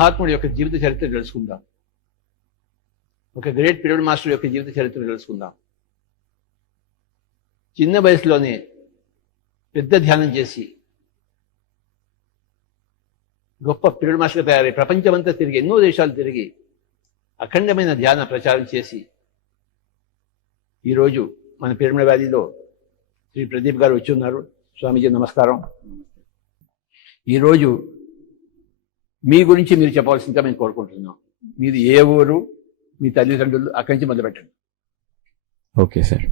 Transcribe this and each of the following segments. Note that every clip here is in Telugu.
మహాత్ముడి యొక్క జీవిత చరిత్ర తెలుసుకుందాం. ఒక గ్రేట్ పిరమిడ్ మాస్టర్ యొక్క జీవిత చరిత్ర తెలుసుకుందాం. చిన్న వయసులోనే పెద్ద ధ్యానం చేసి గొప్ప పిరమిడ్ మాస్టర్గా తయారై ప్రపంచమంతా తిరిగి ఎన్నో దేశాలు తిరిగి అఖండమైన ధ్యాన ప్రచారం చేసి ఈరోజు మన పిరమిడ్ వ్యాలీలో శ్రీ ప్రదీప్ గారు వచ్చి ఉన్నారు. స్వామీజీ నమస్కారం. ఈరోజు మీ గురించి మీరు చెప్పాల్సిందిగా మేము కోరుకుంటున్నాం. మీది ఏ ఊరు, మీ తల్లిదండ్రులు, అక్కడి నుంచి మొదలుపెట్టండి. Okay sir.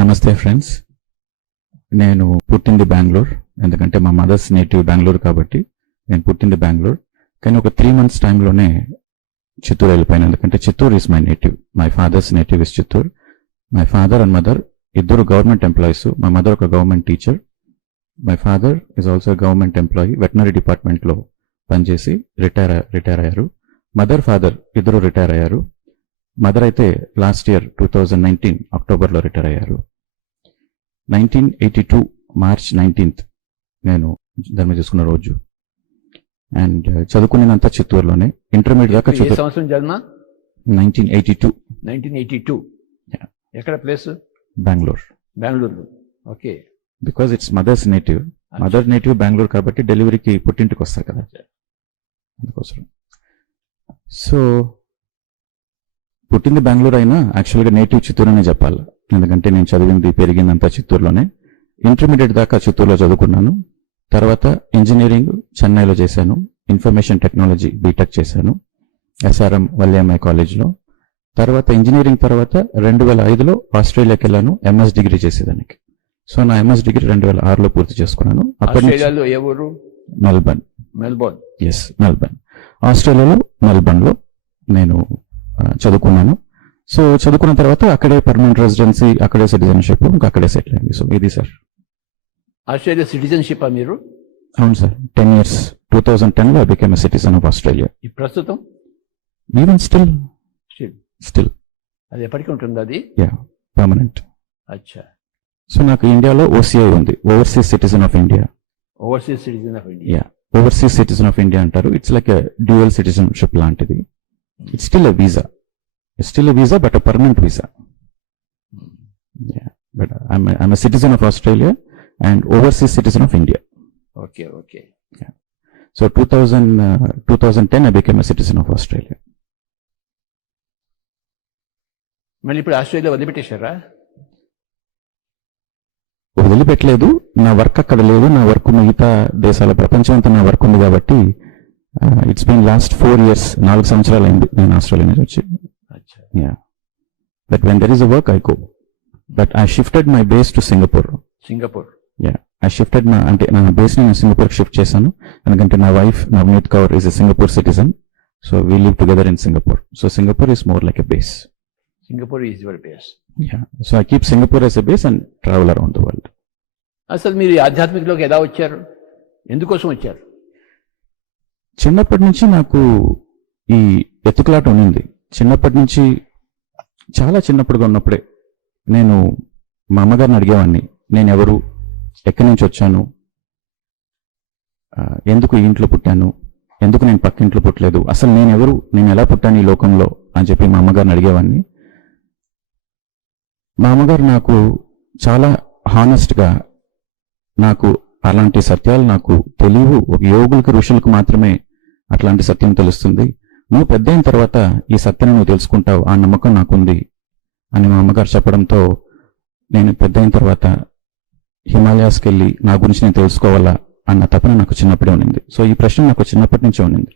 నమస్తే ఫ్రెండ్స్. నేను పుట్టింది బెంగళూరు, ఎందుకంటే మా మదర్స్ నేటివ్ బెంగళూరు కాబట్టి నేను పుట్టింది బెంగళూరు. కానీ ఒక 3 months టైంలోనే చిత్తూరు వెళ్ళిపోయాను, ఎందుకంటే Chittoor is my native. My father's native is Chittoor. My father and mother ఇద్దరు గవర్నమెంట్ ఎంప్లాయీస్. మై మదర్ ఒక government teacher. My father is also government employee, veterinary డిపార్ట్మెంట్లో పనిచేసి రిటైర్ అయ్యారు. మదర్ ఫాదర్ ఇద్దరు రిటైర్ అయ్యారు. మదర్ అయితే లాస్ట్ ఇయర్ 2019 అక్టోబర్లో రిటైర్ అయ్యారు. 1982 March 19th నేను ధర్మ చేసుకున్న రోజు. అండ్ చదువుకునేదంతా చిత్తూరులోనే. ఇంటర్మీడియట్ దాకా ఏ సంవత్సరం జన్మ? 1982. 1982. ఎక్కడ place? Bengaluru. Okay. Because it's mother's native. Mother native Bengaluru కాబట్టి డెలివరీకి పుట్టింటికి వస్తారు కదా, అందుకోసం. సో పుట్టింది బెంగళూరు అయినా యాక్చువల్గా నేటివ్ చిత్తూరు అనే చెప్పాలి, ఎందుకంటే నేను చదివింది పెరిగిందంతా చిత్తూరులోనే. ఇంటర్మీడియట్ దాకా చిత్తూరులో చదువుకున్నాను. తర్వాత ఇంజనీరింగ్ చెన్నైలో చేశాను. ఇన్ఫర్మేషన్ టెక్నాలజీ బీటెక్ చేశాను SRM వల్లియమ్మాయి కాలేజ్లో. తర్వాత ఇంజనీరింగ్ తర్వాత 2005లో ఆస్ట్రేలియాకి వెళ్ళాను MS డిగ్రీ చేసేదానికి. సో నా MS డిగ్రీ 2006లో పూర్తి చేసుకున్నాను. ఆస్ట్రేలియాలో ఏ ఊరు? మెల్బర్న్. Yes, Melbourne. ఆస్ట్రేలియాలో మెల్బర్న్లో నేను చదువుకున్నాను. సో చదువుకున్న తర్వాత అక్కడే పర్మనెంట్ రెసిడెన్సీ, అక్కడే సిటిజన్షిప్, ఇంకా అక్కడే సెటిల్ అయింది. సో ఇది సార్. ఆస్ట్రేలియా సిటిజన్షిప్ మీరు? అవును సార్. 10 years. 2010లో I became a citizen of Australia. ఈ ప్రస్తుతం ఈవెన్ స్టిల్ అది ఎప్పటికీ ఉంటుంది? అది పర్మనెంట్. అచ్చా. సో నాకు ఇండియాలో OCI ఉంది, overseas citizen of India. Overseas citizen of India. Overseas citizen of India అంటారు. It's like a dual citizenship లాంటిది. It's still a visa but a permanent visa. But I'm a citizen of Australia and overseas citizen of India. Okay. So 2010 I became a citizen of Australia. మళ్ళీ ఇప్పుడు ఆస్ట్రేలియా వదిలిపెట్టేశారా? వదిలిపెట్టలేదు. నా వర్క్ అక్కడ లేదు. నా వర్క్ మిగతా దేశాల ప్రపంచం అంతా నా వర్క్ ఉంది కాబట్టి ఇట్స్ బీన్ లాస్ట్ 4 years. 4 సంవత్సరాలు అయింది నేను ఆస్ట్రేలియా నుంచి వచ్చి. But when there is a work I go. But I shifted my base to Singapore. I shifted అంటే నా బేస్ నేను సింగపూర్కి షిఫ్ట్ చేశాను, ఎందుకంటే నా wife Navneet Kaur is a Singapore citizen. So we live together in Singapore. So Singapore is more like a base. Singapore is your base. So I keep Singapore as a base and travel around the world. అసలు మీరు ఆధ్యాత్మికలోకి ఎలా వచ్చారు? ఎందుకోసం వచ్చారు? చిన్నప్పటి నుంచి నాకు ఈ ఎత్తుకులాట ఉన్నింది. చిన్నప్పటి నుంచి, చాలా చిన్నప్పుడుగా ఉన్నప్పుడే నేను మా అమ్మగారిని అడిగేవాడిని, నేను ఎవరు, ఎక్కడి నుంచి వచ్చాను, ఎందుకు ఈ ఇంట్లో పుట్టాను, ఎందుకు నేను పక్క ఇంట్లో పుట్టలేదు, అసలు నేను ఎవరు, నేను ఎలా పుట్టాను ఈ లోకంలో అని చెప్పి మా అమ్మగారిని అడిగేవాడిని. మా అమ్మగారు నాకు చాలా హానెస్ట్గా, నాకు అలాంటి సత్యాలు నాకు తెలియవు, ఒక యోగులకు ఋషులకు మాత్రమే అట్లాంటి సత్యం తెలుస్తుంది, నువ్వు పెద్ద అయిన తర్వాత ఈ సత్యాన్ని నువ్వు తెలుసుకుంటావు, ఆ నమ్మకం నాకుంది అని మా అమ్మగారు చెప్పడంతో నేను పెద్ద అయిన తర్వాత హిమాలయాస్కి వెళ్ళి నా గురించి నేను తెలుసుకోవాలా అన్న తపన నాకు చిన్నప్పుడే ఉన్నింది. సో ఈ ప్రశ్న నాకు చిన్నప్పటి నుంచే ఉన్నింది.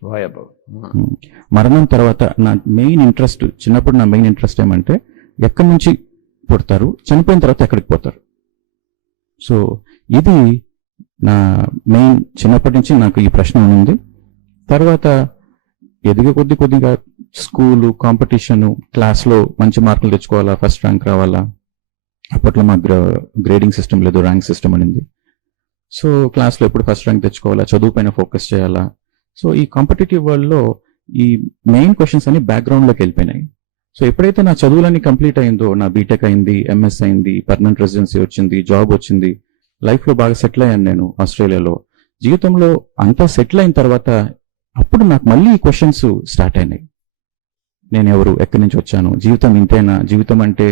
మరణం తర్వాత నా మెయిన్ ఇంట్రెస్ట్, చిన్నప్పుడు నా మెయిన్ ఇంట్రెస్ట్ ఏమంటే ఎక్కడి నుంచి పుడతారు, చనిపోయిన తర్వాత ఎక్కడికి పోతారు. సో ఇది నా మెయిన్, చిన్నప్పటి నుంచి నాకు ఈ ప్రశ్న ఉన్నింది. తర్వాత ఎదిగే కొద్దిగా స్కూలు, కాంపిటీషను, క్లాస్లో మంచి మార్కులు తెచ్చుకోవాలా, ఫస్ట్ ర్యాంక్ రావాలా. అప్పట్లో మా గ్రేడింగ్ సిస్టమ్ లేదు, ర్యాంక్ సిస్టమ్ అనింది. సో క్లాస్లో ఎప్పుడు ఫస్ట్ ర్యాంక్ తెచ్చుకోవాలా, చదువు పైన ఫోకస్ చేయాలా. సో ఈ కాంపిటేటివ్ వరల్డ్లో ఈ మెయిన్ క్వశ్చన్స్ అన్ని బ్యాక్గ్రౌండ్లోకి వెళ్ళిపోయినాయి. సో ఎప్పుడైతే నా చదువులన్నీ కంప్లీట్ అయిందో, నా బీటెక్ అయింది, MS అయింది, పర్మనెంట్ రెసిడెన్సీ వచ్చింది, జాబ్ వచ్చింది, లైఫ్లో బాగా సెటిల్ అయ్యాను నేను ఆస్ట్రేలియాలో. జీవితంలో అంతా సెటిల్ అయిన తర్వాత అప్పుడు నాకు మళ్ళీ ఈ క్వశ్చన్స్ స్టార్ట్ అయినాయి. నేను ఎవరు, ఎక్కడి నుంచి వచ్చాను, జీవితం ఇంతేనా, జీవితం అంటే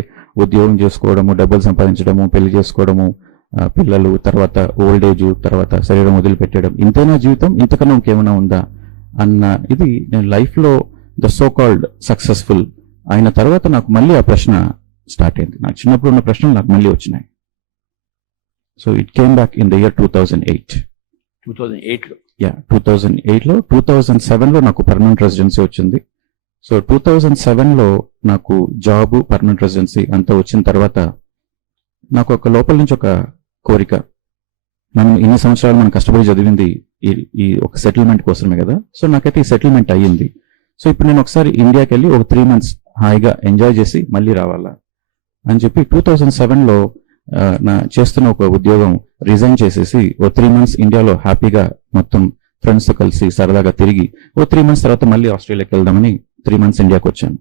ఉద్యోగం చేసుకోవడము, డబ్బులు సంపాదించడము, పెళ్లి చేసుకోవడము, పిల్లలు, తర్వాత ఓల్డ్ ఏజ్, తర్వాత శరీరం వదిలిపెట్టడం, ఇంతేనా జీవితం, ఇంతకన్నా ఇంకేమైనా ఉందా అన్న ఇది నేను లైఫ్లో ద సో కాల్డ్ సక్సెస్ఫుల్ అయిన తర్వాత నాకు మళ్ళీ ఆ ప్రశ్న స్టార్ట్ అయింది. నాకు చిన్నప్పుడు ఉన్న ప్రశ్నలు నాకు మళ్ళీ వచ్చినాయి. So it came back in the year 2008. 2008లో 2008లో 2007లో నాకు పర్మనెంట్ రెసిడెన్సీ వచ్చింది. సో 2007లో నాకు జాబ్, పర్మనెంట్ రెసిడెన్సీ అంతా వచ్చిన తర్వాత నాకు ఒక లోపల నుంచి ఒక కోరిక, మనం ఇన్ని సంవత్సరాలు మనం కష్టపడి చదివింది ఈ ఒక సెటిల్మెంట్ కోసమే కదా. సో నాకైతే ఈ సెటిల్మెంట్ అయ్యింది. సో ఇప్పుడు నేను ఒకసారి ఇండియాకి వెళ్ళి ఒక 3 months హాయిగా ఎంజాయ్ చేసి మళ్ళీ రావాలా అని చెప్పి 2007లో నా చేస్తున్న ఒక ఉద్యోగం రిజైన్ చేసేసి ఓ 3 months ఇండియాలో హ్యాపీగా మొత్తం ఫ్రెండ్స్తో కలిసి సరదాగా తిరిగి ఓ 3 months తర్వాత మళ్ళీ ఆస్ట్రేలియాకి వెళ్దామని 3 months ఇండియాకి వచ్చాను.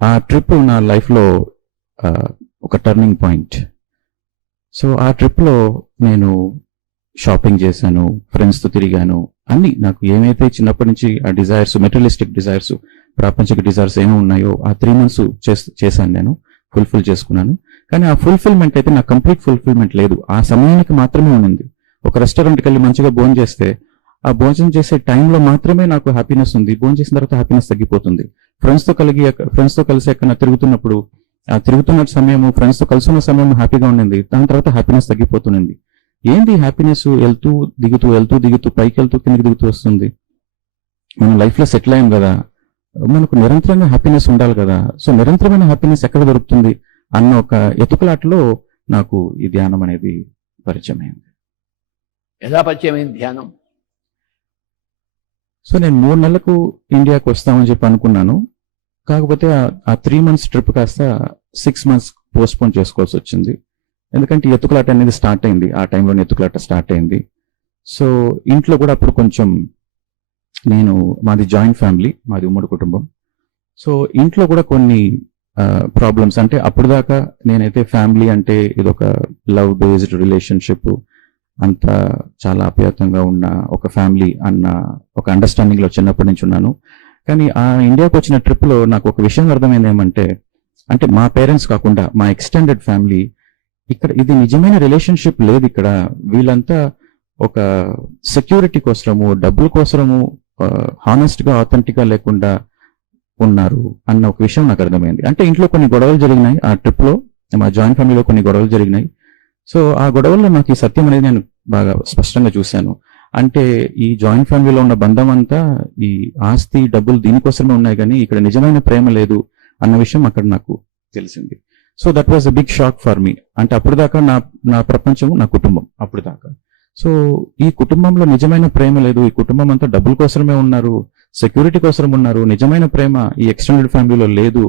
ఆ ట్రిప్ నా లైఫ్లో ఒక టర్నింగ్ పాయింట్. సో ఆ ట్రిప్లో నేను షాపింగ్ చేశాను, ఫ్రెండ్స్తో తిరిగాను, అన్ని నాకు ఏమైతే చిన్నప్పటి నుంచి ఆ డిజైర్స్, మెటీరియలిస్టిక్ డిజైర్స్, ప్రాపంచిక డిజైర్స్ ఏమో ఉన్నాయో ఆ 3 months చేశాను, నేను ఫుల్ఫిల్ చేసుకున్నాను. కానీ ఆ ఫుల్ఫిల్మెంట్ అయితే నాకు కంప్లీట్ ఫుల్ఫిల్మెంట్ లేదు, ఆ సమయానికి మాత్రమే ఉన్నింది. ఒక రెస్టారెంట్కి వెళ్ళి మంచిగా భోజనం చేస్తే ఆ భోజనం చేసే టైంలో మాత్రమే నాకు హ్యాపీనెస్ ఉంది, భోజనం చేసిన తర్వాత హ్యాపీనెస్ తగ్గిపోతుంది. ఫ్రెండ్స్తో కలిసి ఎక్కడ తిరుగుతున్నప్పుడు ఆ తిరుగుతున్న సమయం, ఫ్రెండ్స్తో కలిసి ఉన్న సమయం హ్యాపీగా ఉండింది, దాని తర్వాత హ్యాపీనెస్ తగ్గిపోతుంది. ఏంది హ్యాపీనెస్, వెళ్తూ దిగుతూ పైకి వెళ్తూ కిందకి దిగుతూ వస్తుంది. మనం లైఫ్లో సెటిల్ అయ్యాం కదా, మనకు నిరంతరంగా హ్యాపీనెస్ ఉండాలి కదా. సో నిరంతరమైన హ్యాపీనెస్ ఎక్కడ దొరుకుతుంది అన్న ఒక ఎతుకులాటలో నాకు ఈ ధ్యానం అనేది పరిచయం అయింది. ఎలా పరిచయం అయింది ధ్యానం? సో నేను 3 నెలలకు ఇండియాకి వస్తామని చెప్పి అనుకున్నాను. కాకపోతే ఆ 3 months ట్రిప్ కాస్త 6 months పోస్ట్పోన్ చేసుకోవాల్సి వచ్చింది. ఎందుకంటే ఎత్తుకులాట అనేది స్టార్ట్ అయింది, ఆ టైంలోనే ఎత్తుకులాట స్టార్ట్ అయింది. సో ఇంట్లో కూడా అప్పుడు కొంచెం మాది జాయింట్ ఫ్యామిలీ, మాది ఉమ్మడి కుటుంబం. సో ఇంట్లో కూడా కొన్ని ప్రాబ్లమ్స్, అంటే అప్పుడు దాకా నేనైతే ఫ్యామిలీ అంటే ఇదొక లవ్ బేస్డ్ రిలేషన్షిప్, అంతా చాలా అప్యాతంగా ఉన్న ఒక ఫ్యామిలీ అన్న ఒక అండర్స్టాండింగ్ లో చిన్నప్పటి నుంచి ఉన్నాను. కానీ ఆ ఇండియాకి వచ్చిన ట్రిప్ లో నాకు ఒక విషయం అర్థమైంది ఏమంటే, అంటే మా పేరెంట్స్ కాకుండా మా ఎక్స్టెండెడ్ ఫ్యామిలీ ఇక్కడ ఇది నిజమైన రిలేషన్షిప్ లేదు. ఇక్కడ వీళ్ళంతా ఒక సెక్యూరిటీ కోసము, డబ్బుల కోసము హానెస్ట్ గా, ఆథెంటిక్ గా లేకుండా ఉన్నారు అన్న ఒక విషయం నాకు అర్థమైంది. అంటే ఇంట్లో కొన్ని గొడవలు జరిగినాయి ఆ ట్రిప్ లో, మా జాయింట్ ఫ్యామిలీలో కొన్ని గొడవలు జరిగినాయి. సో ఆ గొడవల్లో నాకు ఈ సత్యం అనేది నేను బాగా స్పష్టంగా చూశాను. అంటే ఈ జాయింట్ ఫ్యామిలీలో ఉన్న బంధం అంతా ఈ ఆస్తి, డబ్బులు దీనికోసమే ఉన్నాయి, కానీ ఇక్కడ నిజమైన ప్రేమ లేదు అన్న విషయం అక్కడ నాకు తెలిసింది. So that was a big shock for me. అంటే అప్పుడు దాకా నా ప్రపంచము నా కుటుంబం అప్పుడు దాకా. సో ఈ కుటుంబంలో నిజమైన ప్రేమ లేదు, ఈ కుటుంబం అంతా డబ్బుల కోసమే ఉన్నారు, సెక్యూరిటీ కోసం ఉన్నారు, నిజమైన ప్రేమ ఈ ఎక్స్టెండెడ్ ఫ్యామిలీలో లేదు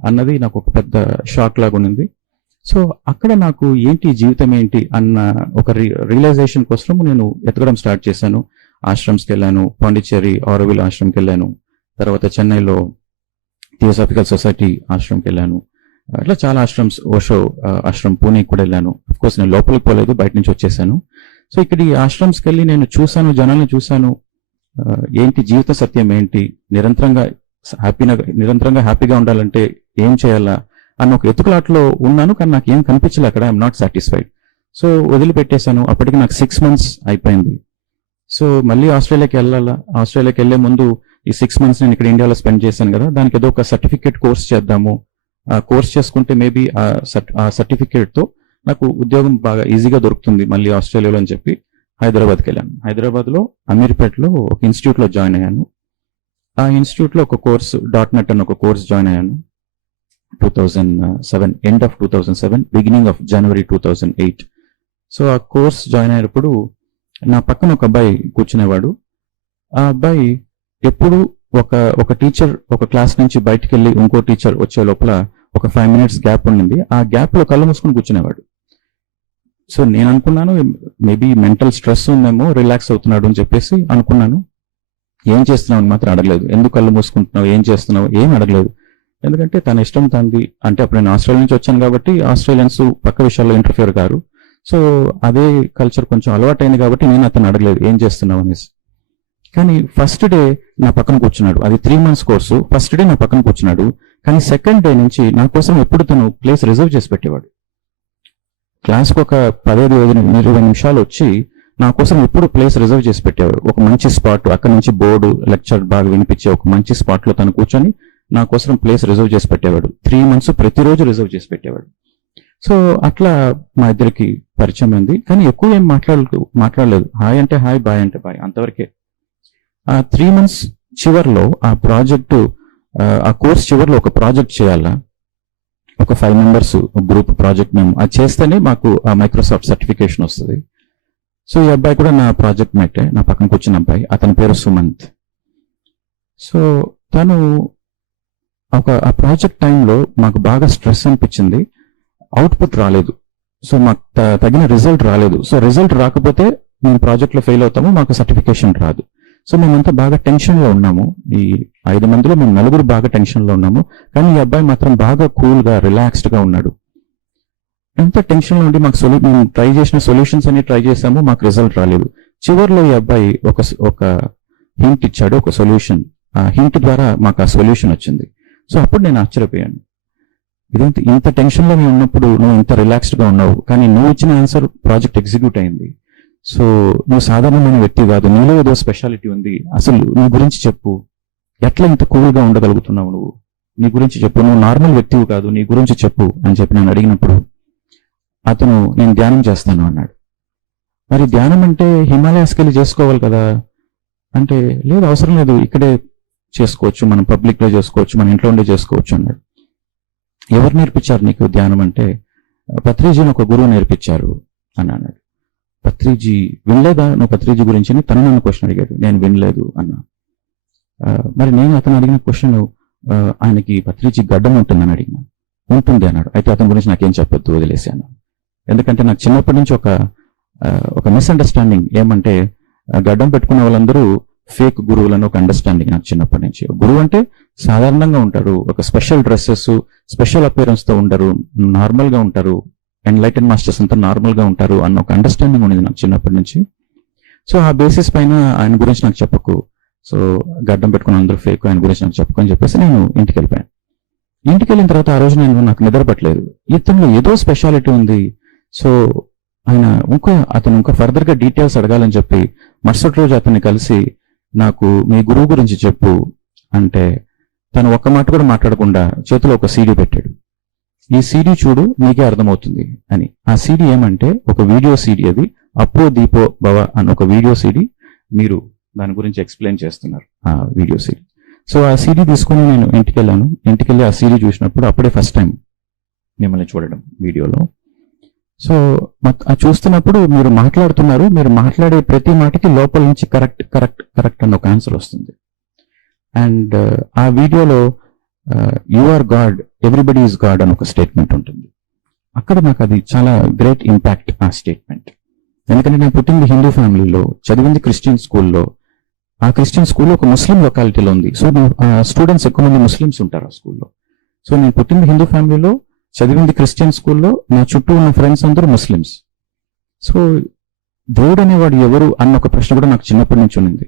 అన్నది నాకు ఒక పెద్ద షాక్ లాగా ఉంది. సో అక్కడ నాకు ఏంటి జీవితం ఏంటి అన్న ఒక రియలైజేషన్ కోసం నేను ఎతకడం స్టార్ట్ చేశాను. ఆశ్రమ్స్కి వెళ్ళాను, పాండిచ్చేరి ఆరోవిల్ ఆశ్రమ్కి వెళ్ళాను, తర్వాత చెన్నైలో థియోసాఫికల్ సొసైటీ ఆశ్రమ్కి వెళ్ళాను, అట్లా చాలా ఆశ్రమ్స్, ఓషో ఆశ్రమ్ పూణేకి కూడా వెళ్ళాను. అఫ్కోర్స్ నేను లోపలికి పోలేదు, బయట నుంచి వచ్చేసాను. సో ఇక్కడ ఈ ఆశ్రమ్స్కి వెళ్ళి నేను చూశాను, జనాలను చూశాను, ఏంటి జీవిత సత్యం ఏంటి, నిరంతరంగా హ్యాపీగా ఉండాలంటే ఏం చేయాలా అన్న ఒక ఎత్తుకులాట్లో ఉన్నాను. కానీ నాకు ఏం కనిపించలే అక్కడ, ఐఎమ్ నాట్ సాటిస్ఫైడ్. సో వదిలిపెట్టేశాను. అప్పటికి నాకు 6 months అయిపోయింది. సో మళ్ళీ ఆస్ట్రేలియాకి వెళ్ళాలా, ఆస్ట్రేలియాకి వెళ్లే ముందు ఈ 6 months నేను ఇక్కడ ఇండియాలో స్పెండ్ చేశాను కదా, దానికి ఏదో ఒక సర్టిఫికేట్ కోర్స్ చేద్దాము, ఆ కోర్స్ చేసుకుంటే మేబీ ఆ సర్టిఫికేట్ తో నాకు ఉద్యోగం బాగా ఈజీగా దొరుకుతుంది మళ్ళీ ఆస్ట్రేలియాలో అని చెప్పి హైదరాబాద్కి వెళ్ళాను. హైదరాబాద్లో అమీర్పేటలో ఒక ఇన్స్టిట్యూట్ లో జాయిన్ అయ్యాను. ఆ ఇన్స్టిట్యూట్ లో ఒక కోర్స్ .NET అన్న ఒక కోర్స్ జాయిన్ అయ్యాను 2007, end of 2007, beginning of January 2008. So ఆ కోర్స్ జాయిన్ అయినప్పుడు నా పక్కన ఒక అబ్బాయి కూర్చునేవాడు. ఆ అబ్బాయి ఎప్పుడు ఒక టీచర్ ఒక క్లాస్ నుంచి బయటికి వెళ్ళి ఇంకో టీచర్ వచ్చే లోపల ఒక 5 minutes గ్యాప్ ఉండింది. ఆ గ్యాప్ లో కళ్ళు మూసుకుని కూర్చునేవాడు. సో నేను అనుకున్నాను మేబీ మెంటల్ స్ట్రెస్ ఉందేమో, రిలాక్స్ అవుతున్నాడు అని చెప్పేసి అనుకున్నాను. ఏం చేస్తున్నావు అని మాత్రం అడగలేదు. ఎందుకు కళ్ళు మూసుకుంటున్నావు, ఏం చేస్తున్నావు, ఏం అడగలేదు. ఎందుకంటే తన ఇష్టం తంది. అంటే అప్పుడు నేను ఆస్ట్రేలియా నుంచి వచ్చాను కాబట్టి ఆస్ట్రేలియన్స్ పక్క విషయాల్లో ఇంటర్ఫియర్ కారు. సో అదే కల్చర్ కొంచెం అలవాటైంది కాబట్టి నేను అతను అడగలేదు ఏం చేస్తున్నావు అనేసి. కానీ ఫస్ట్ డే నా పక్కన కూర్చున్నాడు. అది 3 months కోర్సు. ఫస్ట్ డే నా పక్కన కూర్చున్నాడు. కానీ సెకండ్ డే నుంచి నా కోసం ఎప్పుడు తను ప్లేస్ రిజర్వ్ చేసి పెట్టేవాడు. క్లాస్కి ఒక 15-20 నిమిషాలు వచ్చి నా కోసం ఎప్పుడు ప్లేస్ రిజర్వ్ చేసి పెట్టేవాడు. ఒక మంచి స్పాట్, అక్కడ నుంచి బోర్డు లెక్చర్ బాగా వినిపించే ఒక మంచి స్పాట్ లో తను కూర్చొని నా కోసం ప్లేస్ రిజర్వ్ చేసి పెట్టేవాడు. 3 months ప్రతిరోజు రిజర్వ్ చేసి పెట్టేవాడు. సో అట్లా మా ఇద్దరికి పరిచయం అయింది. కానీ ఎక్కువ ఏం మాట్లాడలేదు. హాయ్ అంటే హాయ్, బాయ్ అంటే బాయ్, అంతవరకే. ఆ 3 months చివర్లో ఆ ప్రాజెక్టు, ఆ కోర్స్ చివర్లో ఒక ప్రాజెక్ట్ చేయాలా, ఒక 5 members గ్రూప్ ప్రాజెక్ట్ మేము అది చేస్తేనే మాకు ఆ మైక్రోసాఫ్ట్ సర్టిఫికేషన్ వస్తుంది. సో ఈ అబ్బాయి కూడా నా ప్రాజెక్ట్ మేటే, నా పక్కన కూర్చున్న అబ్బాయి. అతని పేరు సుమంత్. సో తను ఆ ప్రాజెక్ట్ టైంలో మాకు బాగా స్ట్రెస్ అనిపించింది. అవుట్పుట్ రాలేదు. సో మాకు తగిన రిజల్ట్ రాలేదు. సో రిజల్ట్ రాకపోతే మేము ప్రాజెక్ట్లో ఫెయిల్ అవుతాము, మాకు సర్టిఫికేషన్ రాదు. సో మేమంతా బాగా టెన్షన్లో ఉన్నాము. ఈ 5 మందిలో మేము 4 బాగా టెన్షన్లో ఉన్నాము. కానీ ఈ అబ్బాయి మాత్రం బాగా కూల్గా రిలాక్స్డ్గా ఉన్నాడు. ఎంత టెన్షన్లో ఉండి మాకు మేము ట్రై చేసిన సొల్యూషన్స్ అన్ని ట్రై చేసాము, మాకు రిజల్ట్ రాలేదు. చివరిలో ఈ అబ్బాయి ఒక హింట్ ఇచ్చాడు, ఒక సొల్యూషన్. ఆ హింట్ ద్వారా మాకు ఆ సొల్యూషన్ వచ్చింది. సో అప్పుడు నేను ఆశ్చర్యపోయాను. ఇదేంటి, ఇంత టెన్షన్లో మేము ఉన్నప్పుడు నువ్వు ఇంత రిలాక్స్డ్గా ఉన్నావు, కానీ నువ్వు ఇచ్చిన ఆన్సర్ ప్రాజెక్ట్ ఎగ్జిక్యూట్ అయింది. సో నువ్వు సాధారణమైన వ్యక్తి కాదు, నీలో ఏదో స్పెషాలిటీ ఉంది. అసలు నీ గురించి చెప్పు, ఎట్లా ఇంత కూల్గా ఉండగలుగుతున్నావు నువ్వు, నీ గురించి చెప్పు, నువ్వు నార్మల్ వ్యక్తివి కాదు, నీ గురించి చెప్పు అని చెప్పి నేను అడిగినప్పుడు అతను నేను ధ్యానం చేస్తాను అన్నాడు. మరి ధ్యానం అంటే హిమాలయాస్కి వెళ్ళి చేసుకోవాలి కదా అంటే, లేదు అవసరం లేదు, ఇక్కడే చేసుకోవచ్చు, మనం పబ్లిక్లో చేసుకోవచ్చు, మన ఇంట్లో ఉండే చేసుకోవచ్చు అన్నాడు. ఎవరు నేర్పించారు నీకు ధ్యానం అంటే, పత్రిజీని ఒక గురువు నేర్పించారు అని అన్నాడు. పత్రిజీ వినలేదా నువ్వు పత్రిజీ గురించి అని తను నన్ను క్వశ్చన్ అడిగాడు. నేను వినలేదు అన్నా. మరి నేను అతను అడిగిన క్వశ్చన్, ఆయనకి పత్రిజీ గడ్డం ఉంటుందని అడిగిన. ఉంటుంది అన్నాడు. అయితే అతని గురించి నాకేం చెప్పొద్దు, వదిలేసాను. ఎందుకంటే నాకు చిన్నప్పటి నుంచి ఒక మిస్అండర్స్టాండింగ్ ఏమంటే, గడ్డం పెట్టుకున్న వాళ్ళందరూ ఫేక్ గురువులను ఒక అండర్స్టాండింగ్ నాకు చిన్నప్పటి నుంచి. గురువు అంటే సాధారణంగా ఉంటారు, ఒక స్పెషల్ డ్రెస్సెస్, స్పెషల్ అపియరెన్స్ తో ఉండరు, నార్మల్ గా ఉంటారు, ఎన్లైటెన్ మాస్టర్స్ అంతా నార్మల్ గా ఉంటారు అన్న ఒక అండర్స్టాండింగ్ ఉండేది నాకు చిన్నప్పటి నుంచి. సో ఆ బేసిస్ పైన ఆయన గురించి నాకు చెప్పకు, సో గడ్డం పెట్టుకున్న అందరూ ఫేక్, ఆయన గురించి నాకు చెప్పకు అని చెప్పేసి నేను ఇంటికి వెళ్ళిపోయాను. ఇంటికి వెళ్ళిన తర్వాత ఆ రోజు నాకు నిద్ర పట్టలేదు. ఇతనిలో ఏదో స్పెషాలిటీ ఉంది. సో అతను ఇంకా ఫర్దర్ గా డీటెయిల్స్ అడగాలని చెప్పి మరుసటి రోజు అతన్ని కలిసి, నాకు మీ గురువు గురించి చెప్పు అంటే, తను ఒక్క మాట కూడా మాట్లాడకుండా చేతిలో ఒక సీడీ పెట్టాడు. ఈ సీడీ చూడు, నీకే అర్థమవుతుంది అని. ఆ సీడీ ఏమంటే ఒక వీడియో సీడీ, అది అప్పో దీపో భవ అని ఒక వీడియో సీడీ. మీరు దాని గురించి ఎక్స్ప్లెయిన్ చేస్తున్నారు ఆ వీడియో సీడీ. సో ఆ సీడీ తీసుకొని నేను ఇంటికి వెళ్ళాను. ఇంటికి వెళ్ళి ఆ సీడీ చూసినప్పుడు అప్పుడే ఫస్ట్ టైం మిమ్మల్ని చూడడం వీడియోలో. సో చూస్తున్నప్పుడు మీరు మాట్లాడుతున్నారు, మీరు మాట్లాడే ప్రతి మాటకి లోపల నుంచి కరెక్ట్ కరెక్ట్ కరెక్ట్ అన్న ఒక ఆన్సర్ వస్తుంది. అండ్ ఆ వీడియోలో you are God, everybody is God అని ఒక స్టేట్మెంట్ ఉంటుంది. అక్కడ నాకు అది చాలా గ్రేట్ ఇంపాక్ట్ ఆ స్టేట్మెంట్. ఎందుకంటే నేను పుట్టింది హిందూ ఫ్యామిలీలో, చదివింది క్రిస్టియన్ స్కూల్లో. ఆ క్రిస్టియన్ స్కూల్లో ఒక ముస్లిం లొకాలిటీలో ఉంది. సో స్టూడెంట్స్ ఎక్కువ మంది ముస్లిమ్స్ ఉంటారు ఆ స్కూల్లో. సో నేను పుట్టింది హిందూ ఫ్యామిలీలో, చదివింది క్రిస్టియన్ స్కూల్లో, నా చుట్టూ ఉన్న ఫ్రెండ్స్ అందరూ ముస్లిమ్స్. సో దేవుడు అనేవాడు ఎవరు అన్న ఒక ప్రశ్న కూడా నాకు చిన్నప్పటి నుంచి ఉంది.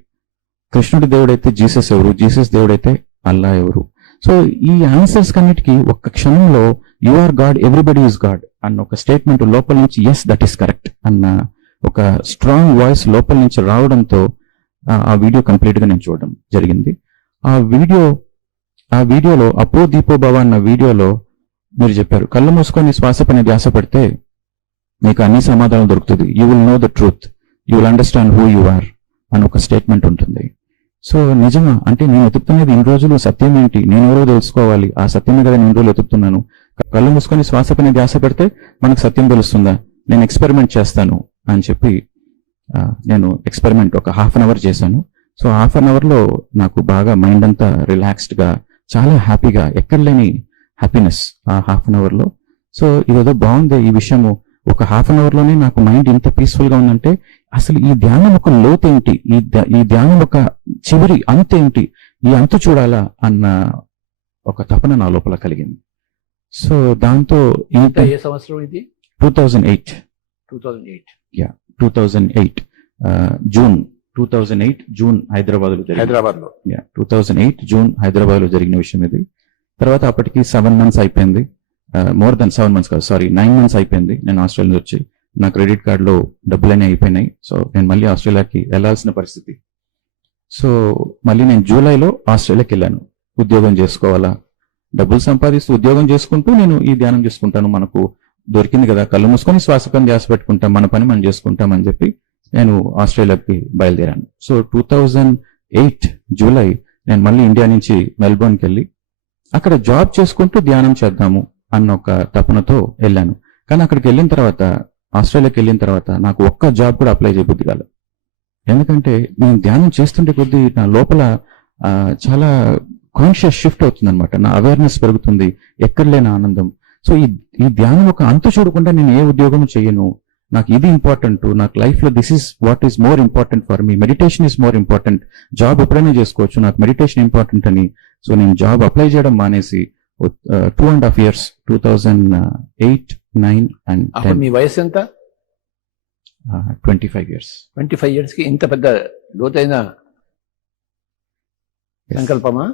కృష్ణుడి దేవుడైతే జీసస్ ఎవరు, జీసస్ దేవుడైతే అల్లా ఎవరు? సో ఈ ఆన్సర్స్ కన్నిటికీ ఒక్క క్షణంలో you are God, everybody is God అన్న ఒక స్టేట్మెంట్ లోపల నుంచి, ఎస్ దట్ ఈస్ కరెక్ట్ అన్న ఒక స్ట్రాంగ్ వాయిస్ లోపల నుంచి రావడంతో ఆ వీడియో కంప్లీట్ గా నేను చూడడం జరిగింది. ఆ వీడియోలో అపో దీపో భవ అన్న వీడియోలో మీరు చెప్పారు, కళ్ళు మూసుకొని శ్వాస పైన ధ్యాస పెడితే మీకు అన్ని సమాధానం దొరుకుతుంది, you will know the truth, you will understand who you are అని ఒక స్టేట్మెంట్ ఉంటుంది. సో నిజమా అంటే నేను వెతుకుతున్నది ఇన్ని రోజులు సత్యం ఏంటి, నేను ఎవరో తెలుసుకోవాలి, ఆ సత్యమే కదా నేను రోజులు వెతుకుతున్నాను. కళ్ళు మూసుకొని శ్వాస పైన ధ్యాస పెడితే మనకు సత్యం తెలుస్తుందా, నేను ఎక్స్పెరిమెంట్ చేస్తాను అని చెప్పి నేను ఎక్స్పెరిమెంట్ ఒక 1/2 hour చేశాను. సో 1/2 hour లో నాకు బాగా మైండ్ అంతా రిలాక్స్డ్ గా, చాలా హ్యాపీగా, ఎక్కడ లేని హ్యాపీనెస్ ఆ 1/2 hour లో. సో ఇదేదో బాగుంది ఈ విషయము, ఒక 1/2 hour లోనే నాకు మైండ్ ఇంత పీస్ఫుల్ గా ఉందంటే అసలు ఈ ధ్యానం ఒక లోతేంటి, ఈ ధ్యానం ఒక చివరి అంతేంటి, ఈ అంతు చూడాలా అన్న ఒక తపన నా లోపల కలిగింది. సో దాంతో ఏ సంవత్సరం ఇది? 2008 2008 2008 జూన్ 2008 జూన్ హైదరాబాద్ లో హైదరాబాద్ లో 2008 జూన్ హైదరాబాద్ లో జరిగిన విషయం ఇది. తర్వాత అప్పటికి 7 months అయిపోయింది, మోర్ దెన్ 7 months కాదు, సారీ 9 months అయిపోయింది నేను ఆస్ట్రేలియా వచ్చి. నా క్రెడిట్ కార్డులో డబ్బులన్నీ అయిపోయినాయి. సో నేను మళ్ళీ ఆస్ట్రేలియాకి వెళ్లాల్సిన పరిస్థితి. సో మళ్ళీ నేను జూలైలో ఆస్ట్రేలియాకి వెళ్ళాను. ఉద్యోగం చేసుకోవాలా, డబ్బులు సంపాదిస్తూ ఉద్యోగం చేసుకుంటూ నేను ఈ ధ్యానం చేసుకుంటాను, మనకు దొరికింది కదా, కళ్ళు మూసుకొని శ్వాసకం ధ్యాస పెట్టుకుంటాం, మన పని మనం చేసుకుంటాం అని చెప్పి నేను ఆస్ట్రేలియాకి బయలుదేరాను. సో 2008 జూలై నేను మళ్ళీ ఇండియా నుంచి మెల్బోర్న్కి వెళ్ళి అక్కడ జాబ్ చేసుకుంటూ ధ్యానం చేద్దాము అన్న ఒక తపనతో వెళ్ళాను. కానీ అక్కడికి వెళ్ళిన తర్వాత, ఆస్ట్రేలియాకి వెళ్ళిన తర్వాత నాకు ఒక్క జాబ్ కూడా అప్లై చేయబుద్ధి కాలేదు. ఎందుకంటే నేను ధ్యానం చేస్తుంటే కొద్దీ నా లోపల చాలా కాన్షియస్ షిఫ్ట్ అవుతుంది అనమాట. నా అవేర్నెస్ పెరుగుతుంది, ఎక్కడ లేని ఆనందం. సో ఈ ధ్యానం ఒక అంతు చూడకుండా నేను ఏ ఉద్యోగం చేయను, నాకు ఇది ఇంపార్టెంట్, నాకు లైఫ్ లో this is what is more important for me, meditation is more important, job ఎప్పుడైనా చేసుకోవచ్చు, నాకు మెడిటేషన్ ఇంపార్టెంట్ అని. సో నేను జాబ్ అప్లై చేయడం మానేసి 2.5 years 2008, 9 and 10. మీ వయసు ఎంత? 25 years. 25 years కి ఇంత పెద్ద లోతైన సంకల్పమా?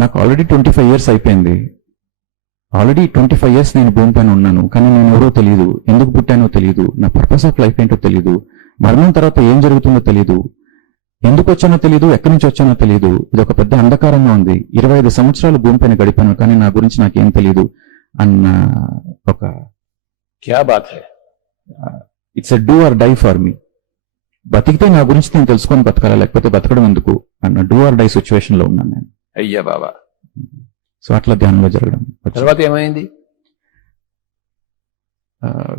నాకు ఆల్రెడీ 25 years అయిపోయింది. ఆల్రెడీ 25 years నేను భూమి పైన ఉన్నాను. కానీ నేను ఎవరో తెలియదు, ఎందుకు పుట్టానో తెలియదు, నా పర్పస్ ఆఫ్ లైఫ్ ఏంటో తెలియదు, మరణం తర్వాత ఏం జరుగుతుందో తెలియదు, ఎందుకు వచ్చానో తెలియదు, ఎక్కడి నుంచి వచ్చానో తెలియదు. ఇది ఒక పెద్ద అంధకారంగా ఉంది. 25 సంవత్సరాలు భూమి పైన గడిపాను, కానీ నా గురించి నాకేం తెలియదు అన్న ఒక క్యా బాత్ హై. It's a do or die for me. బతికితే నా గురించి నేను తెలుసుకొని బతకాలా, లేకపోతే బతకడం ఎందుకు అన్న డూ ఆర్ డై సిచ్యువేషన్ లో ఉన్నాను నేను. అయ్యా బాబా. సో అట్లా ధ్యానంలో జరగడం. తర్వాత ఏమైంది?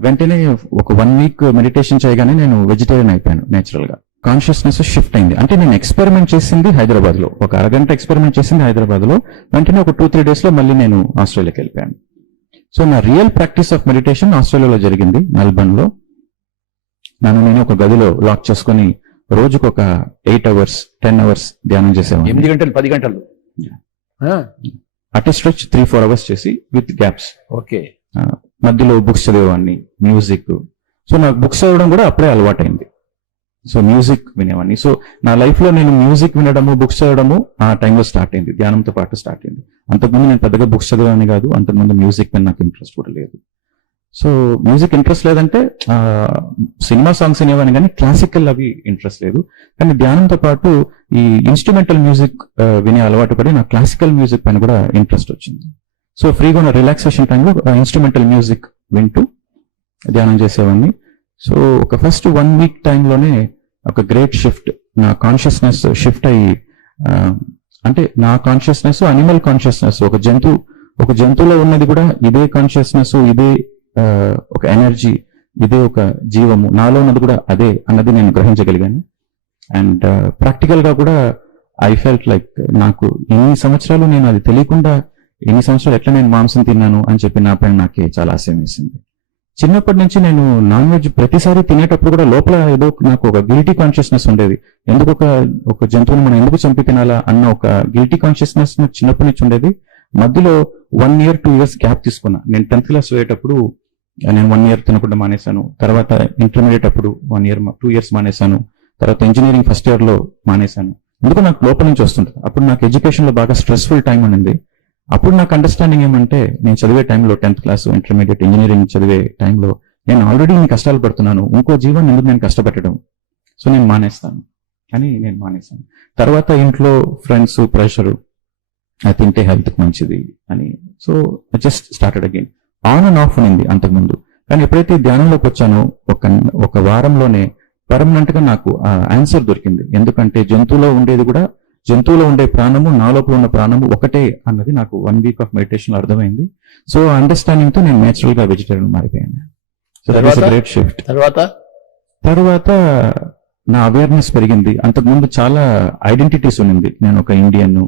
వెంటనే ఒక 1 week మెడిటేషన్ చేయగానే నేను వెజిటేరియన్ అయిపోయాను నేచురల్ గా. కాన్షియస్నెస్ షిఫ్ట్ అయింది. అంటే నేను ఎక్స్పెరిమెంట్ చేసింది హైదరాబాద్ లో, ఒక అరగంట ఎక్స్పెరిమెంట్ చేసింది హైదరాబాద్ లో. వెంటనే ఒక 2-3 days లో మళ్ళీ నేను ఆస్ట్రేలియాకి వెళ్ళిపోయాను. సో నా రియల్ ప్రాక్టీస్ ఆఫ్ మెడిటేషన్ ఆస్ట్రేలియాలో జరిగింది, మెల్బర్న్ లో. నన్ను నేను ఒక గదిలో లాక్ చేసుకుని రోజుకు ఒక 8 hours 10 hours ధ్యానం చేసేవాడిని. 8 గంటలు 10 గంటలు అట్ స్ట్రెచ్ 3-4 hours చేసి విత్ గ్యాప్స్. ఓకే. మధ్యలో బుక్స్ చదివేవాడిని, మ్యూజిక్. సో నాకు బుక్స్ చదవడం కూడా అప్పుడే అలవాటైంది. సో మ్యూజిక్ వినేవాడిని. సో నా లైఫ్ లో నేను మ్యూజిక్ వినడము, బుక్స్ చదవడము ఆ టైంలో స్టార్ట్ అయింది, ధ్యానంతో పాటు స్టార్ట్ అయింది. అంతకుముందు నేను పెద్దగా బుక్స్ చదివాని కాదు, అంతకుముందు మ్యూజిక్ మీద నాకు ఇంట్రెస్ట్ కూడా లేదు. సో మ్యూజిక్ ఇంట్రెస్ట్ లేదంటే సినిమా సాంగ్స్ వినేవాని, కానీ క్లాసికల్ అవి ఇంట్రెస్ట్ లేదు. కానీ ధ్యానంతో పాటు ఈ ఇన్స్ట్రుమెంటల్ మ్యూజిక్ వినే అలవాటు పడి నాకు క్లాసికల్ మ్యూజిక్ పైన కూడా ఇంట్రెస్ట్ వచ్చింది. సో ఫ్రీగా ఉన్న రిలాక్సేషన్ టైంలో ఇన్స్ట్రుమెంటల్ మ్యూజిక్ వింటూ ధ్యానం చేసేవాడిని. సో ఒక ఫస్ట్ 1 week టైంలోనే ఒక గ్రేట్ షిఫ్ట్, నా కాన్షియస్నెస్ షిఫ్ట్ అయ్యి, అంటే నా కాన్షియస్నెస్ అనిమల్ కాన్షియస్నెస్, ఒక జంతువులో ఉన్నది కూడా ఇదే కాన్షియస్నెస్, ఇదే ఒక ఎనర్జీ, ఇదే ఒక జీవము, నాలో ఉన్నది కూడా అదే అన్నది నేను గ్రహించగలిగాను. అండ్ ప్రాక్టికల్ గా కూడా ఐ ఫెల్ట్ లైక్ నాకు ఎన్ని సంవత్సరాలు నేను అది తెలియకుండా ఎన్ని సంవత్సరాలు ఎట్లా నేను మాంసం తిన్నాను అని చెప్పి నా పైన నాకే చాలా ఆశయం వేసింది. చిన్నప్పటి నుంచి నేను నాన్ వెజ్ ప్రతిసారి తినేటప్పుడు కూడా లోపల ఏదో నాకు ఒక గిల్టీ కాన్షియస్నెస్ ఉండేది. ఎందుకు ఒక జంతువుని మనం ఎందుకు చంపి తినాలా అన్న ఒక గిల్టీ కాన్షియస్నెస్ నాకు చిన్నప్పటి నుంచి ఉండేది. మధ్యలో 1 year 2 years గ్యాప్ తీసుకున్నా. నేను 10th class పోయేటప్పుడు నేను 1 year తినకుండా మానేశాను. తర్వాత ఇంటర్మీడియట్ అప్పుడు 1 year 2 years మానేశాను. తర్వాత ఇంజనీరింగ్ ఫస్ట్ ఇయర్ లో మానేశాను. ఎందుకు నాకు లోపల నుంచి వస్తుంటుంది. అప్పుడు నాకు ఎడ్యుకేషన్ లో బాగా స్ట్రెస్ఫుల్ టైం అనేది. అప్పుడు నాకు అండర్స్టాండింగ్ ఏమంటే, నేను చదివే టైంలో 10th class ఇంటర్మీడియట్ ఇంజనీరింగ్ చదివే టైంలో నేను ఆల్రెడీ ఇన్ని కష్టాలు పడుతున్నాను, ఇంకో జీవన్ ఎందుకు నేను కష్టపెట్టడం, సో నేను మానేస్తాను అని నేను మానేశాను. తర్వాత ఇంట్లో ఫ్రెండ్స్ ప్రెషర్, అది తింటే హెల్త్ కి మంచిది అని, so just started again. On and of ఉంది అంతకుముందు. కానీ ఎప్పుడైతే ధ్యానంలోకి వచ్చానో ఒక వారంలోనే పర్మనెంట్ గా నాకు ఆన్సర్ దొరికింది. ఎందుకంటే జంతువులో ఉండే ప్రాణము, నా లోపల ఉన్న ప్రాణము ఒకటే అన్నది నాకు 1 week ఆఫ్ మెడిటేషన్ లో అర్థమైంది. సో అండర్స్టాండింగ్ తో నేను నేచురల్ గా వెజిటేరియన్ మారిపోయాను. So that was a great shift. తర్వాత నా అవేర్నెస్ పెరిగింది. అంతకుముందు చాలా ఐడెంటిటీస్ ఉన్నింది. నేను ఒక ఇండియన్,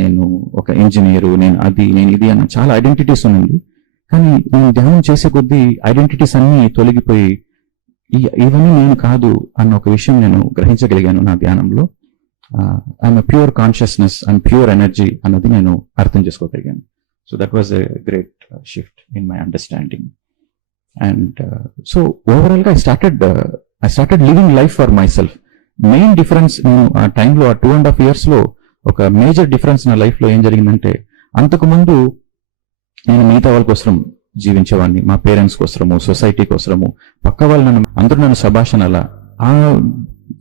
నేను ఒక ఇంజనీరు, నేను ఇది అన్న చాలా ఐడెంటిటీస్ ఉన్నింది. కానీ నేను ధ్యానం చేసే కొద్దీ ఐడెంటిటీస్ అన్ని తొలగిపోయి ఇవన్నీ నేను కాదు అన్న ఒక విషయం నేను గ్రహించగలిగాను నా ధ్యానంలో. I'm pure consciousness and pure energy అన్నది నేను అర్థం చేసుకోగలిగాను. So that was a great shift in my understanding. And so overall గా I started I started living life for myself. Main difference నేను ఆ టైంలో, ఆ 2.5 years లో ఒక మేజర్ డిఫరెన్స్ నా లైఫ్ లో ఏం జరిగిందంటే, అంతకుముందు నేను మిగతా వాళ్ళ కోసం జీవించేవాడిని, మా పేరెంట్స్ కోసము, సొసైటీ కోసము, పక్క వాళ్ళు అందరూ నన్ను శభాషణ అలా ఆ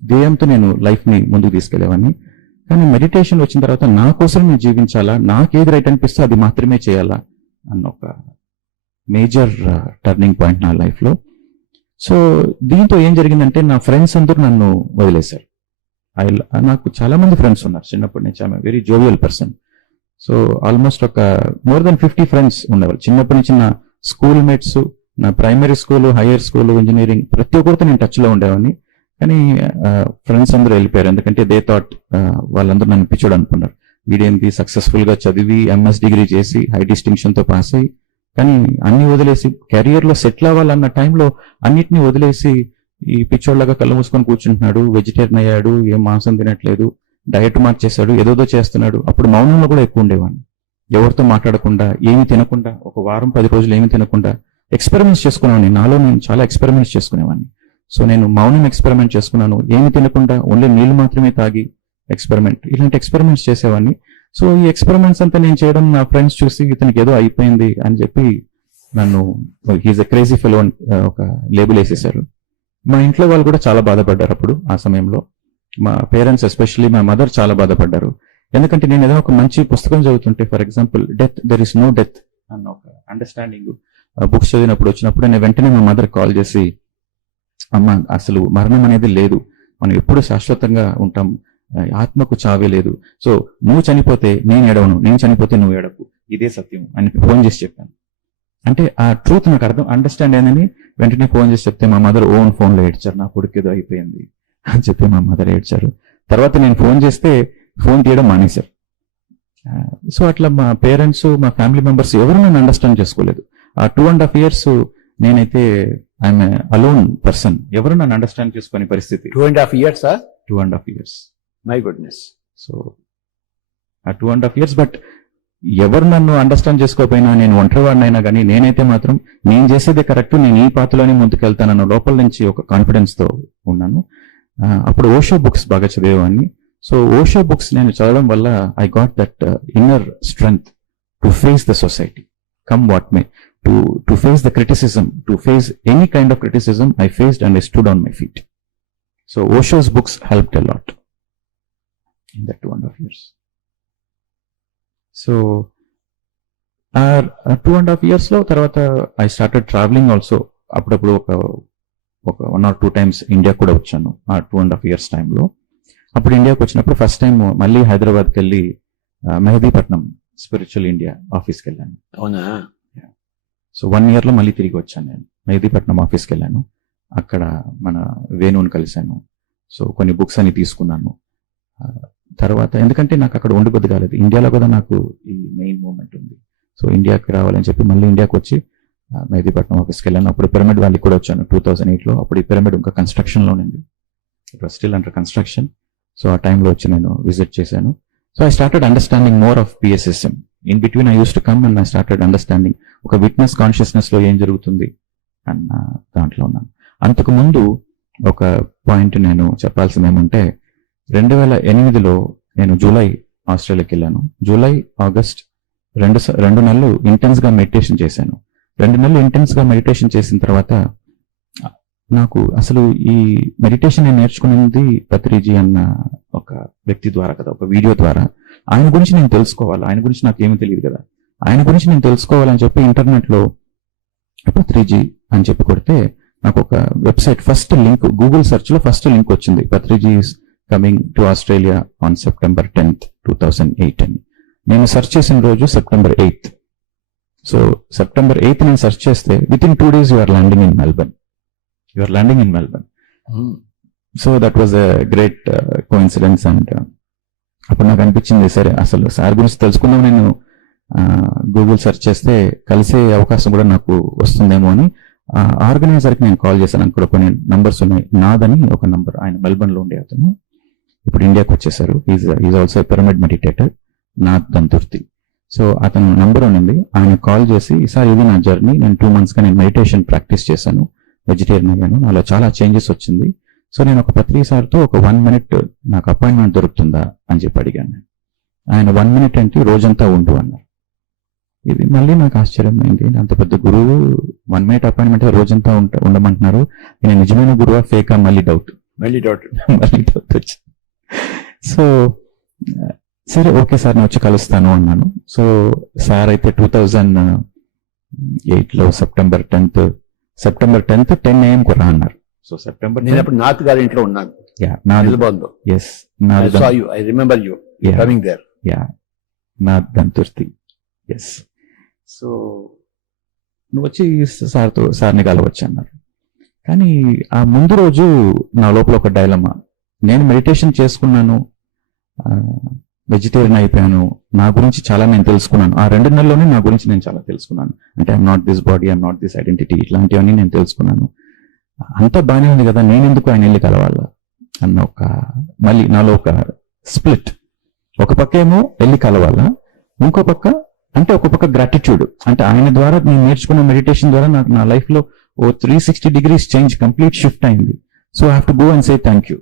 ధ్యేయంతో నేను లైఫ్ ని ముందుకు తీసుకెళ్లేవాడిని. కానీ మెడిటేషన్ వచ్చిన తర్వాత నా కోసం నేను జీవించాలా, నాకేది రైట్ అనిపిస్తే అది మాత్రమే చేయాలా అన్న ఒక మేజర్ టర్నింగ్ పాయింట్ నా లైఫ్ లో. సో దీంతో ఏం జరిగిందంటే, నా ఫ్రెండ్స్ అందరూ నన్ను వదిలేశారు. నాకు చాలా మంది ఫ్రెండ్స్ ఉన్నారు చిన్నప్పటి నుంచి. I'm very jovial person. So almost ఒక మోర్ దెన్ 50 ఫ్రెండ్స్ ఉండేవాళ్ళు చిన్నప్పటి నుంచి. నా స్కూల్ మేట్స్, నా primary school, hire school, engineering ప్రతి ఒక్కరితో నేను టచ్ లో ఉండేవాడిని. కానీ ఫ్రెండ్స్ అందరూ వెళ్ళిపోయారు, ఎందుకంటే దే థాట్, వాళ్ళందరూ నన్ను పిచ్చోడు అనుకున్నారు. వీడేంటి సక్సెస్ఫుల్ గా చదివి ఎంఎస్ డిగ్రీ చేసి హై డిస్టింక్షన్ తో పాస్ అయ్యి, కానీ అన్ని వదిలేసి కెరియర్ లో సెటిల్ అవ్వాలన్న టైంలో అన్నిటినీ వదిలేసి ఈ పిచ్చోళ్ళగా కళ్ళు మూసుకొని కూర్చుంటున్నాడు. వెజిటేరియన్ అయ్యాడు, ఏం మాంసం తినట్లేదు, డయట్ మార్చేశాడు, ఏదోదో చేస్తున్నాడు. అప్పుడు మౌనంలో కూడా ఎక్కువ ఉండేవాడిని, ఎవరితో మాట్లాడకుండా, ఏమి తినకుండా, ఒక వారం 10 రోజులు ఏమి తినకుండా ఎక్స్పెరిమెంట్స్ చేసుకునేవాడిని. నాలో నేను చాలా ఎక్స్పెరిమెంట్స్ చేసుకునేవాడిని. సో నేను మౌనం ఎక్స్పెరిమెంట్ చేసుకున్నాను, ఏమి తినకుండా ఓన్లీ నీళ్లు మాత్రమే తాగి ఎక్స్పెరిమెంట్, ఇలాంటి ఎక్స్పెరిమెంట్స్ చేసేవాడిని. సో ఈ ఎక్స్పెరిమెంట్స్ అంతా నేను చేయడం నా ఫ్రెండ్స్ చూసి ఇతనికి ఏదో అయిపోయింది అని చెప్పి నన్ను హీజ్ ఎ క్రేజీ ఫెలో ఒక లేబుల్ వేసేశారు. మా ఇంట్లో వాళ్ళు కూడా చాలా బాధపడ్డారు అప్పుడు ఆ సమయంలో. మా పేరెంట్స్ ఎస్పెషల్లీ మా మదర్ చాలా బాధపడ్డారు. ఎందుకంటే నేను ఏదైనా ఒక మంచి పుస్తకం చదువుతుంటే, for example death, there is no death అన్న ఒక అండర్స్టాండింగ్ బుక్స్ చదివినప్పుడు వచ్చినప్పుడు నేను వెంటనే మా మదర్ కాల్ చేసి, అమ్మ అసలు మరణం అనేది లేదు, మనం ఎప్పుడు శాశ్వతంగా ఉంటాం, ఆత్మకు చావే లేదు, సో నువ్వు చనిపోతే నేను ఏడవను, నేను చనిపోతే నువ్వు ఏడకు, ఇదే సత్యం అని ఫోన్ చేసి చెప్పాను. అంటే ఆ ట్రూత్ నాకు అండర్స్టాండ్ అయిందని వెంటనే ఫోన్ చేసి చెప్తే మా మదర్ ఓన్ ఫోన్ లో ఏడ్చారు, నా కొడుకు ఏదో అయిపోయింది అని చెప్పి మా మదర్ ఏడ్చారు. తర్వాత నేను ఫోన్ చేస్తే ఫోన్ తీయడం మానేశారు. సో అట్లా మా పేరెంట్స్, మా ఫ్యామిలీ మెంబర్స్ ఎవరు నన్ను అండర్స్టాండ్ చేసుకోలేదు. ఆ 2.5 years నేనైతే ఐఎమ్ అలోన్ పర్సన్, ఎవరు నన్ను అండర్స్టాండ్ చేసుకునే పరిస్థితి. 2.5 years 2.5 years. My goodness. So ఆ 2.5 years, బట్ ఎవరు నన్ను అండర్స్టాండ్ చేసుకోకపోయినా, నేను ఒంటరివాడినైనా కానీ నేనైతే మాత్రం నేను చేసేదే కరెక్ట్, నేను ఈ పాత్రలోనే ముందుకెళ్తానన్న లోపల నుంచి ఒక కాన్ఫిడెన్స్ తో ఉన్నాను. అప్పుడు ఓషో బుక్స్ బాగా చదివేవాడిని. సో ఓషో బుక్స్ నేను చదవడం వల్ల I got that inner strength to face the society, come what may, to face the criticism, to face any kind of criticism I faced and I stood on my feet. So Osho's books helped a lot in that 2.5 years. So 2.5 years లో తర్వాత ఐ స్టార్టెడ్ ట్రావెలింగ్ ఆల్సో. అప్పుడప్పుడు ఒక 1 or 2 times ఇండియా కూడా వచ్చాను ఆ 2.5 years టైంలో. అప్పుడు ఇండియాకి వచ్చినప్పుడు ఫస్ట్ టైం మళ్ళీ హైదరాబాద్కి వెళ్ళి మెహదీపట్నం స్పిరిచువల్ ఇండియా ఆఫీస్కి వెళ్ళాను. అవునా? సో 1 year లో మళ్ళీ తిరిగి వచ్చాను. నేను మెహదీపట్నం ఆఫీస్కి వెళ్ళాను, అక్కడ మన వేణుని కలిశాను. సో కొన్ని బుక్స్ అని తీసుకున్నాను. తర్వాత ఎందుకంటే నాకు అక్కడ ఉండిపోద్ది కాలేదు, ఇండియాలో కూడా నాకు ఈ మెయిన్ మూమెంట్ ఉంది. సో ఇండియాకి రావాలని చెప్పి మళ్ళీ ఇండియాకి వచ్చి మెహదీపట్నం ఆఫీస్కి వెళ్ళాను. అప్పుడు పిరమిడ్ వ్యాలీ కూడా వచ్చాను 2008లో. అప్పుడు ఈ పిరమిడ్ ఇంకా కన్స్ట్రక్షన్లో ఉంది, it was still under construction. So ఆ టైంలో వచ్చి నేను విజిట్ చేశాను. So I started understanding more of PSSM. In between I used to come and I started understanding ఒక విట్నెస్ కాన్షియస్నెస్ లో ఏం జరుగుతుంది అన్న దాంట్లో ఉన్నాను. అంతకు ముందు ఒక పాయింట్ నేను చెప్పాల్సింది ఏమంటే, 2008లో నేను జూలై ఆస్ట్రేలియాకి వెళ్ళాను. జూలై, ఆగస్ట్ 2 నెలలు ఇంటెన్స్ గా మెడిటేషన్ చేశాను. 2 నెలలు ఇంటెన్స్ గా మెడిటేషన్ చేసిన తర్వాత నాకు అసలు ఈ మెడిటేషన్ నేను నేర్చుకున్నది పత్రిజీ అన్న ఒక వ్యక్తి ద్వారా కదా, ఒక వీడియో ద్వారా. ఆయన గురించి నేను తెలుసుకోవాలి, ఆయన గురించి నాకు ఏమీ తెలియదు కదా, ఆయన గురించి నేను తెలుసుకోవాలని చెప్పి ఇంటర్నెట్ లో పత్రిజీ అని చెప్పి కొడితే నాకు ఒక website first link, Google search లో ఫస్ట్ లింక్ వచ్చింది, Patriji coming to Australia on September 10th, 2008 అని. నేను సెర్చ్ చేసిన రోజు September 8th. So September 8th నేను సెర్చ్ చేస్తే with in 2 days you are landing in Melbourne. So that was a great coincidence. And అప్పుడు నాకు అనిపించింది, సరే అసలు సార్ గురించి తెలుసుకుందాం, నేను గూగుల్ సెర్చ్ చేస్తే కలిసే అవకాశం కూడా నాకు వస్తుందేమో అని ఆర్గనైజర్కి నేను కాల్ చేశాను. అక్కడ కొన్ని నంబర్స్ ఉన్నాయి. నాదని ఒక నంబర్, ఆయన మెల్బర్న్ లో ఉండే అతను, ఇప్పుడు ఇండియాకి వచ్చేసారు. Is also pyramid meditator, Nath Danturti. So అతను నంబర్ ఉన్నింది, ఆయన కాల్ చేసి, సార్ ఇది నా జర్నీ, నేను 2 months గా నేను మెడిటేషన్ ప్రాక్టీస్ చేశాను, వెజిటేరియన్ అయ్యాను. నాలో చాలా చేంజెస్ వచ్చింది. సో నేను ఒక పత్రి సార్తో ఒక 1 minute నాకు అపాయింట్మెంట్ దొరుకుతుందా అని చెప్పి అడిగాను నేను. ఆయన 1 minute అంటే రోజంతా ఉండు అన్నారు. ఇది మళ్ళీ నాకు ఆశ్చర్యం అయింది. అంత పెద్ద గురువు 1 minute అపాయింట్మెంట్ రోజంతా ఉండమంటున్నారు. నేను నిజమైన గురువా ఫేకా మళ్ళీ డౌట్ మళ్ళీ డౌట్ వచ్చింది. సో సరే ఓకే సార్ నేను వచ్చి కలుస్తాను అన్నాను. సో సార్ అయితే 2008లో సెప్టెంబర్ 10th 10 AM కు రా అన్నారు. సో సెప్టెంబర్ నేను అప్పుడు నాథ్ గారి ఇంట్లో ఉన్నాను. నిలబోందో. Yes I saw you. I remember you coming there. Nath Danturti. Yes. So నువ్వు వచ్చి సార్ని కలవచ్చు అన్నారు. కానీ ఆ ముందు రోజు నా లోపల ఒక డైలమా. నేను మెడిటేషన్ చేసుకున్నాను, వెజిటేరియన్ అయిపోయాను, నా గురించి చాలా నేను తెలుసుకున్నాను. ఆ 2 నెలల్లోనే నా గురించి నేను చాలా తెలుసుకున్నాను. అంటే I'm not this body, I'm not this identity, ఇట్లాంటివన్నీ నేను తెలుసుకున్నాను. అంతా బాగానే ఉంది కదా, నేను ఎందుకు ఆయన వెళ్ళి కలవాలా అన్న ఒక మళ్ళీ నాలో ఒక స్ప్లిట్. ఒక పక్క ఏమో వెళ్ళి కలవాలా, ఇంకో పక్క అంటే ఒక పక్క గ్రాటిట్యూడ్. అంటే ఆయన ద్వారా నేను నేర్చుకున్న మెడిటేషన్ ద్వారా నాకు నా లైఫ్ లో ఓ 360 degrees చేంజ్, కంప్లీట్ షిఫ్ట్ అయింది. So I have to go and say thank you.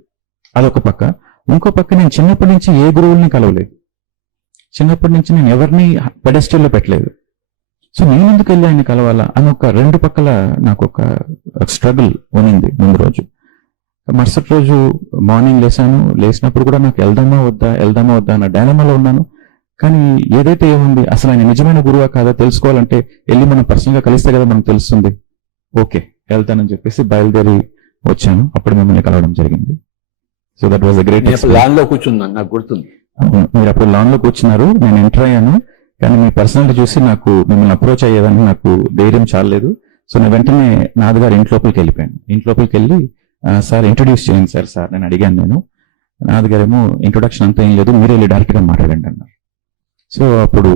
అదొక పక్క. ఇంకో పక్క నేను చిన్నప్పటి నుంచి ఏ గురువుల్ని కలవలేదు. చిన్నప్పటి నుంచి నేను ఎవరిని పెడెస్టల్లో పెట్టలేదు. సో నేను ఎందుకు వెళ్ళి ఆయన కలవాలా అని ఒక 2 పక్కల నాకు ఒక స్ట్రగుల్ ఉన్నింది ముందు రోజు. మరుసటి రోజు మార్నింగ్ లేచినప్పుడు కూడా నాకు వెళ్దామా వద్దా అన్న డైలమాలో ఉన్నాను. కానీ ఏదైతే ఏముంది, అసలు ఆయన నిజమైన గురువా కాదా తెలుసుకోవాలంటే వెళ్ళి మనం పర్సనల్ గా కలిస్తే కదా మనకు తెలుస్తుంది. ఓకే వెళ్తానని చెప్పేసి బయలుదేరి వచ్చాను. అప్పుడు మిమ్మల్ని కలవడం జరిగింది. So that was a great. Lawn లో కూర్చున్నాను, నాకు గుర్తుంది. మీరు అప్పుడు లాన్ లో కూర్చున్నారు, నేను ఎంటర్ అయ్యాను. కానీ మీ పర్సనాలిటీ చూసి నాకు మిమ్మల్ని అప్రోచ్ అయ్యేదని నాకు ధైర్యం చాలలేదు. సో నేను వెంటనే నాథ్ గారు ఇంట్లోపలికి వెళ్ళిపోయాను. ఇంట్లోపలికి వెళ్ళి సార్ ఇంట్రొడ్యూస్ చేయండి సార్ నేను అడిగాను. నేను నాథ్ గారేమో ఇంట్రొడక్షన్ అంతా ఏం లేదు, మీరే వెళ్ళి డైరెక్ట్ గా మాట్లాడండి అన్నారు. సో అప్పుడు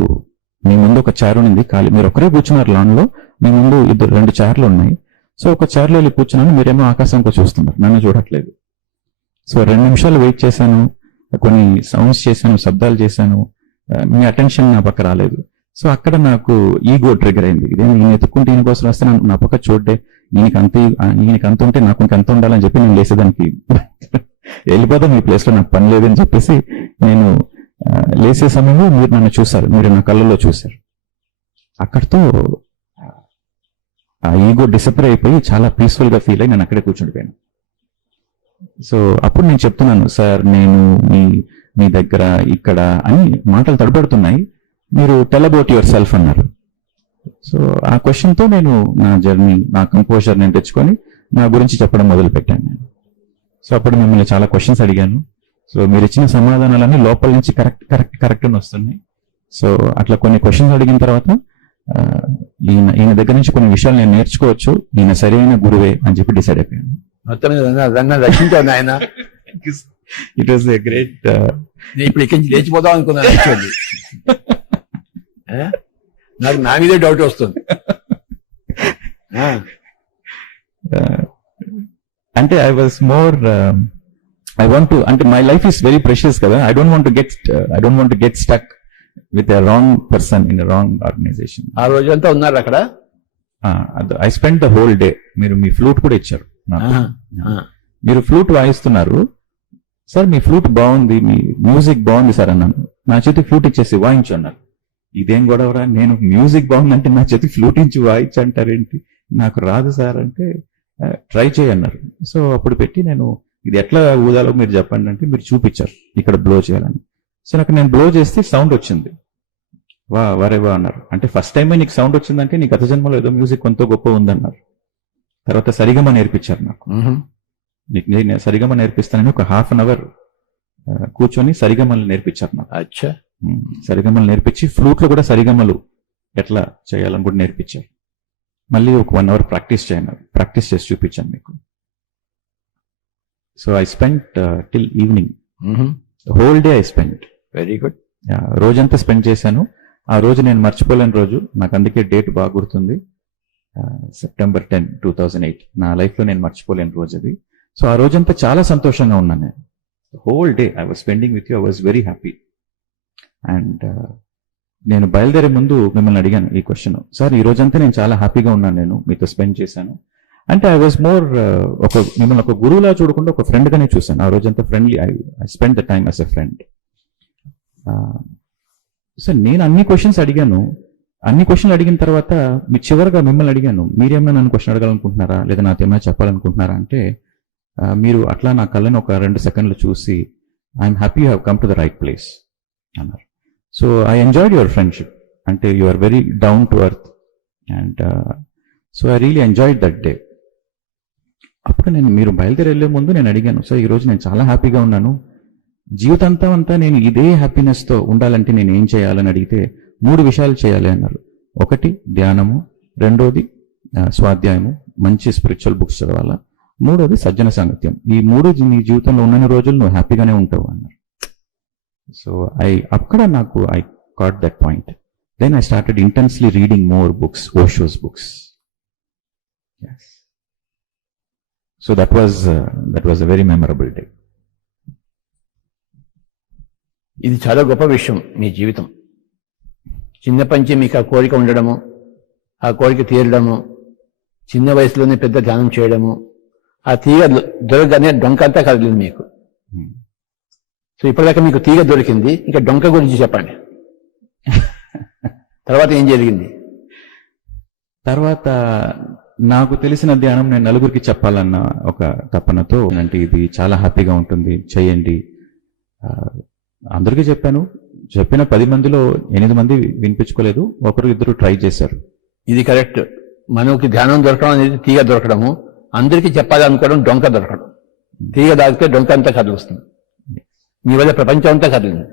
మీ ముందు ఒక చైర్ ఉంది ఖాళీ, మీరు ఒక్కరే కూర్చున్నారు లాన్ లో, మీ ముందు 2 చైర్లు ఉన్నాయి. సో ఒక చైర్లో వెళ్ళి కూర్చున్నాను, మీరేమో ఆకాశంతో చూస్తున్నారు, నన్ను చూడట్లేదు. సో 2 నిమిషాలు వెయిట్ చేశాను, కొన్ని సౌండ్స్ చేశాను, శబ్దాలు చేశాను, మీ అటెన్షన్ నా పక్క రాలేదు. సో అక్కడ నాకు ఈగో ట్రిగర్ అయింది. ఇదేమి నేను ఎత్తుక్కుంటే ఈయన కోసం వస్తే నా పక్క చూడ్డే, ఈయనకి అంత ఉంటే నాకు ఇంకెంత ఉండాలని చెప్పి నేను లేసేదానికి వెళ్ళిపోతాం, ఈ ప్లేస్ లో నాకు పని లేదని చెప్పేసి నేను లేసే సమయంలో మీరు నన్ను చూశారు, మీరు నా కళ్ళల్లో చూశారు. అక్కడితో ఆ ఈగో డిసపేర్ అయిపోయి చాలా పీస్ఫుల్ గా ఫీల్ అయ్యి నేను అక్కడే కూర్చుండిపోయాను. సో అప్పుడు నేను చెప్తున్నాను, సార్ నేను మీ దగ్గర ఇక్కడ అని మాటలు తడబడుతున్నాయి, మీరు టెల్ అబౌట్ యువర్ సెల్ఫ్ అన్నారు. సో ఆ క్వశ్చన్ తో నేను నా జర్నీ, నా కంపోజర్ నేను తెచ్చుకొని నా గురించి చెప్పడం మొదలు పెట్టాను నేను. సో అప్పుడు మిమ్మల్ని చాలా క్వశ్చన్స్ అడిగాను. సో మీరు ఇచ్చిన సమాధానాలన్నీ లోపల నుంచి కరెక్ట్ అని వస్తున్నాయి. సో అట్లా కొన్ని క్వశ్చన్స్ అడిగిన తర్వాత ఈయన దగ్గర నుంచి కొన్ని విషయాలు నేను నేర్చుకోవచ్చు, ఈయన సరైన గురువే అని చెప్పి డిసైడ్ అయిపోయాను. రక్షించాను ఆయన. It was a great. ఇప్పుడు ఇక్కడి నుంచి లేచిపోదాం అనుకున్నాను. నాకు నా మీదే డౌట్ వస్తుంది. అంటే I was more I want to, అంటే my life is very precious కదా, I don't want to get stuck with a wrong person in a wrong organisation. ఆ రోజంతా ఉన్నారు అక్కడ. I spend the whole day. మీరు మీ ఫ్లూట్ కూడా ఇచ్చారు నాకు. మీరు ఫ్లూట్ వాయిస్తున్నారు సార్, మీ ఫ్లూట్ బాగుంది, మీ మ్యూజిక్ బాగుంది సార్ అన్నాను. నా చేతి ఫ్లూట్ ఇచ్చేసి వాయించు అన్నారు. ఇదేం గొడవరా, నేను మ్యూజిక్ బాగుందంటే నా చేతి ఫ్లూట్ ఇచ్చి వాయించు అంటారేంటి, నాకు రాదు సార్ అంటే ట్రై చేయన్నారు. సో అప్పుడు పెట్టి నేను ఇది ఎట్లా ఊదాలో మీరు చెప్పండి అంటే మీరు చూపించారు ఇక్కడ బ్లో చేయాలని. సో నాకు నేను బ్లో చేస్తే సౌండ్ వచ్చింది. వరే అన్నారు. అంటే ఫస్ట్ టైమే నీకు సౌండ్ వచ్చిందంటే నీ గత జన్మలో ఏదో మ్యూజిక్ కొంత గొప్ప ఉందన్నారు. తర్వాత సరిగమ నేర్పించారు నాకు. నీకు నేను సరిగమ నేర్పిస్తానని ఒక 1/2 hour కూర్చొని సరిగమలు నేర్పించారు నాకు. అచ్చా. సరిగమలు నేర్పించి ఫ్లూట్ లో కూడా సరిగమలు ఎట్లా చేయాలని కూడా నేర్పించారు. మళ్ళీ ఒక 1 hour ప్రాక్టీస్ చేసి చూపించాను మీకు. So I spend till evening, whole day I spend. Very good. రోజంతా స్పెండ్ చేశాను. ఆ రోజు నేను మర్చిపోలేని రోజు, నాకు అందుకే డేట్ బాగా గుర్తుంది. సెప్టెంబర్ 10, 2008 నా లైఫ్ లో నేను మర్చిపోలేని రోజు అది. సో ఆ రోజంతా చాలా సంతోషంగా ఉన్నాను నేను. Whole day I was spending with you, I was very happy. And నేను బయలుదేరే ముందు మిమ్మల్ని అడిగాను ఈ క్వశ్చన్, సార్ ఈ రోజంతా నేను చాలా హ్యాపీగా ఉన్నాను, నేను మీతో స్పెండ్ చేశాను, అంటే ఐ వాజ్ మోర్ మిమ్మల్ని ఒక గురువులా చూడకుండా ఒక ఫ్రెండ్ గానే చూశాను. ఆ రోజంతా friendly, I spend the time as a friend. Sir నేను అన్ని క్వశ్చన్స్ అడిగాను. అన్ని క్వశ్చన్లు అడిగిన తర్వాత మీ చివరిగా మిమ్మల్ని అడిగాను, మీరేమన్నా నన్ను క్వశ్చన్ అడగాలనుకుంటున్నారా లేదా నాతో ఏమైనా చెప్పాలనుకుంటున్నారా అంటే మీరు అట్లా నా కళ్ళని ఒక 2 సెకండ్లు చూసి I'm happy you have come to the right place అన్నారు. So I enjoyed your friendship. అంటే you are very down to earth and so I really enjoyed that day. అప్పుడు మీరు బయలుదేరి వెళ్లే ముందు నేను అడిగాను, సో ఈరోజు నేను చాలా హ్యాపీగా ఉన్నాను, జీవితాంతం అంతా నేను ఇదే హ్యాపీనెస్తో ఉండాలంటే నేను ఏం చేయాలని అడిగితే 3 విషయాలు చేయాలి అన్నారు. ఒకటి ధ్యానము, రెండోది స్వాధ్యాయము, మంచి స్పిరిచువల్ బుక్స్ చదవాలా, మూడోది సజ్జన సాంగత్యం. ఈ 3 నీ జీవితంలో ఉన్నన్ని రోజులు నువ్వు హ్యాపీగానే ఉంటావు అన్నారు. సో అక్కడ నాకు I caught that point. Then I started intensely reading more books, Osho's books. So that was a very memorable day. ఇది చాలా గొప్ప విషయం మీ జీవితం. చిన్నప్పటి నుంచి మీకు ఆ కోరిక ఉండడము, ఆ కోరిక తీరడము, చిన్న వయసులోనే పెద్ద ధ్యానం చేయడము, ఆ తీగ దొరకగానే డొంక అంతా కదిలింది మీకు. సో ఇప్పటిదాకా మీకు తీగ దొరికింది, ఇంకా డొంక గురించి చెప్పండి. తర్వాత ఏం జరిగింది? తర్వాత నాకు తెలిసిన ధ్యానం నేను నలుగురికి చెప్పాలన్న ఒక తపనతో, అంటే ఇది చాలా హ్యాపీగా ఉంటుంది, చేయండి. అందరికీ చెప్పాను. చెప్పిన 10 మందిలో 8 మంది వినిపించుకోలేదు, 1-2 ట్రై చేశారు. ఇది కరెక్ట్. మనకి ధ్యానం దొరకడం అనేది తీగ దొరకడము, అందరికీ చెప్పాలి అనుకోవడం డొంక దొరకడం. తీగ దాగితే డొంక అంతా కదులుస్తుంది. మీ వల్ల ప్రపంచం అంతా కదిలింది.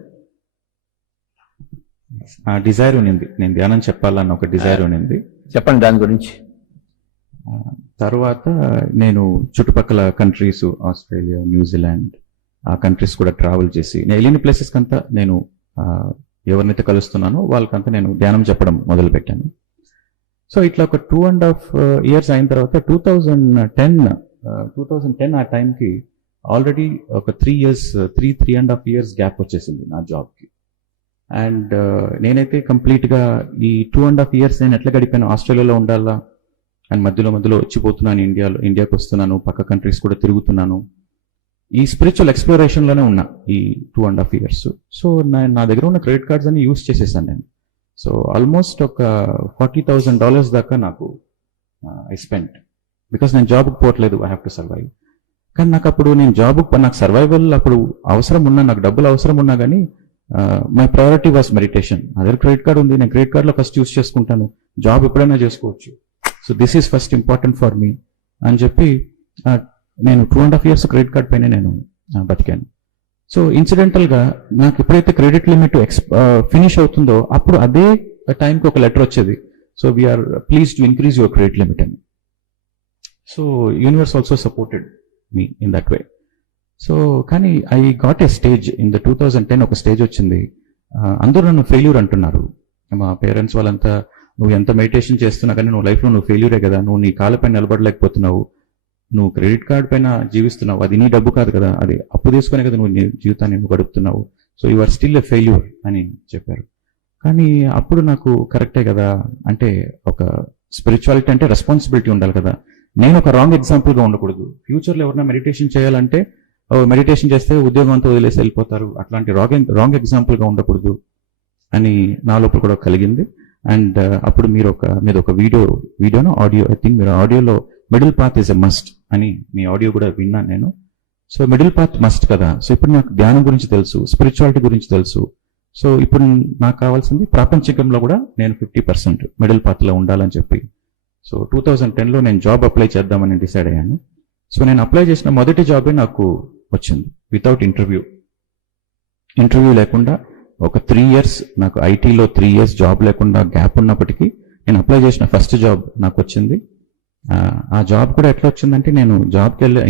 ఆ డిజైర్ ఉన్నింది, నేను ధ్యానం చెప్పాలన్న ఒక డిజైర్ ఉన్నింది. చెప్పండి దాని గురించి. తర్వాత నేను చుట్టుపక్కల కంట్రీస్, ఆస్ట్రేలియా, న్యూజిలాండ్, ఆ కంట్రీస్ కూడా ట్రావెల్ చేసి నేను వెళ్ళిన ప్లేసెస్ కంతా నేను ఎవరినైతే కలుస్తున్నానో వాళ్ళకంతా నేను ధ్యానం చెప్పడం మొదలు పెట్టాను. సో ఇట్లా ఒక 2.5 years అయిన తర్వాత 2010 ఆ టైంకి ఆల్రెడీ ఒక 3.5 years గ్యాప్ వచ్చేసింది నా జాబ్కి. అండ్ నేనైతే కంప్లీట్గా ఈ 2.5 years నేను ఎట్లా గడిపాను, ఆస్ట్రేలియాలో ఉండాలా అండ్ మధ్యలో వచ్చిపోతున్నాను, ఇండియాకి వస్తున్నాను, పక్క కంట్రీస్ కూడా తిరుగుతున్నాను. ఈ స్పిరిచువల్ ఎక్స్ప్లోరేషన్లోనే ఉన్నా ఈ 2.5 years. సో నా దగ్గర ఉన్న క్రెడిట్ కార్డ్స్ అన్ని యూస్ చేసేసాను నేను. సో ఆల్మోస్ట్ ఒక $40,000 దాకా నాకు ఐ స్పెండ్, బికాస్ నేను జాబ్కి పోవట్లేదు, ఐ హ్యావ్ టు సర్వైవ్. కానీ నాకు అప్పుడు నేను నాకు సర్వైవల్ అప్పుడు అవసరం ఉన్నా, నాకు డబ్బులు అవసరం ఉన్నా కానీ మై ప్రయారిటీ వాస్ మెడిటేషన్. నా దగ్గర క్రెడిట్ కార్డ్ ఉంది, నేను క్రెడిట్ కార్డ్లో ఫస్ట్ యూస్ చేసుకుంటాను, జాబ్ ఎప్పుడైనా చేసుకోవచ్చు. So this is first important for me అని చెప్పి నేను 2.5 years క్రెడిట్ కార్డ్ పైన నేను బతికాను. సో ఇన్సిడెంటల్గా నాకు ఎప్పుడైతే క్రెడిట్ లిమిట్ ఫినిష్ అవుతుందో అప్పుడు అదే టైంకి ఒక లెటర్ వచ్చేది, so we're pleased to increase your credit limit అని. So universe also supported me in that way. So కానీ I got a stage in the 2010, ఒక స్టేజ్ వచ్చింది, అందరూ నన్ను ఫెయిల్యూర్ అంటున్నారు. మా పేరెంట్స్ వాళ్ళంతా, నువ్వు ఎంత మెడిటేషన్ చేస్తున్నా కానీ నువ్వు లైఫ్లో నువ్వు ఫెయిల్యూరే కదా, నువ్వు నీ కాళ్ళపైన నిలబడలేకపోతున్నావు, నువ్వు క్రెడిట్ కార్డ్ పైన జీవిస్తున్నావు, అది నీ డబ్బు కాదు కదా, అది అప్పు తీసుకునే కదా నువ్వు నీ జీవితాన్ని గడుపుతున్నావు, so you are still a failure అని చెప్పారు. కానీ అప్పుడు నాకు కరెక్టే కదా, అంటే ఒక స్పిరిచువాలిటీ అంటే రెస్పాన్సిబిలిటీ ఉండాలి కదా, నేను ఒక రాంగ్ ఎగ్జాంపుల్గా ఉండకూడదు. ఫ్యూచర్లో ఎవరైనా మెడిటేషన్ చేయాలంటే మెడిటేషన్ చేస్తే ఉద్యోగం అంతా వదిలేసి వెళ్ళిపోతారు, అట్లాంటి రాంగ్ ఎగ్జాంపుల్గా ఉండకూడదు అని నా లోపల కూడా కలిగింది. అండ్ అప్పుడు మీరు ఒక వీడియోను ఆడియో, ఐ థింక్ మీరు ఆడియోలో middle path is a must అని మీ ఆడియో కూడా విన్నాను నేను. సో మిడిల్ పాత్ మస్ట్ కదా. సో ఇప్పుడు నాకు ధ్యానం గురించి తెలుసు, స్పిరిచువాలిటీ గురించి తెలుసు. సో ఇప్పుడు నాకు కావాల్సింది ప్రాపంచికంలో కూడా నేను 50% మిడిల్ పాత్లో ఉండాలని చెప్పి. సో 2010లో నేను జాబ్ అప్లై చేద్దామని డిసైడ్ అయ్యాను. సో నేను అప్లై చేసిన మొదటి జాబే నాకు వచ్చింది వితౌట్ ఇంటర్వ్యూ లేకుండా. ఒక 3 years నాకు ఐటీలో 3 years జాబ్ లేకుండా గ్యాప్ ఉన్నప్పటికీ నేను అప్లై చేసిన ఫస్ట్ జాబ్ నాకు వచ్చింది. ఆ జాబ్ కూడా ఎట్లా వచ్చిందంటే, నేను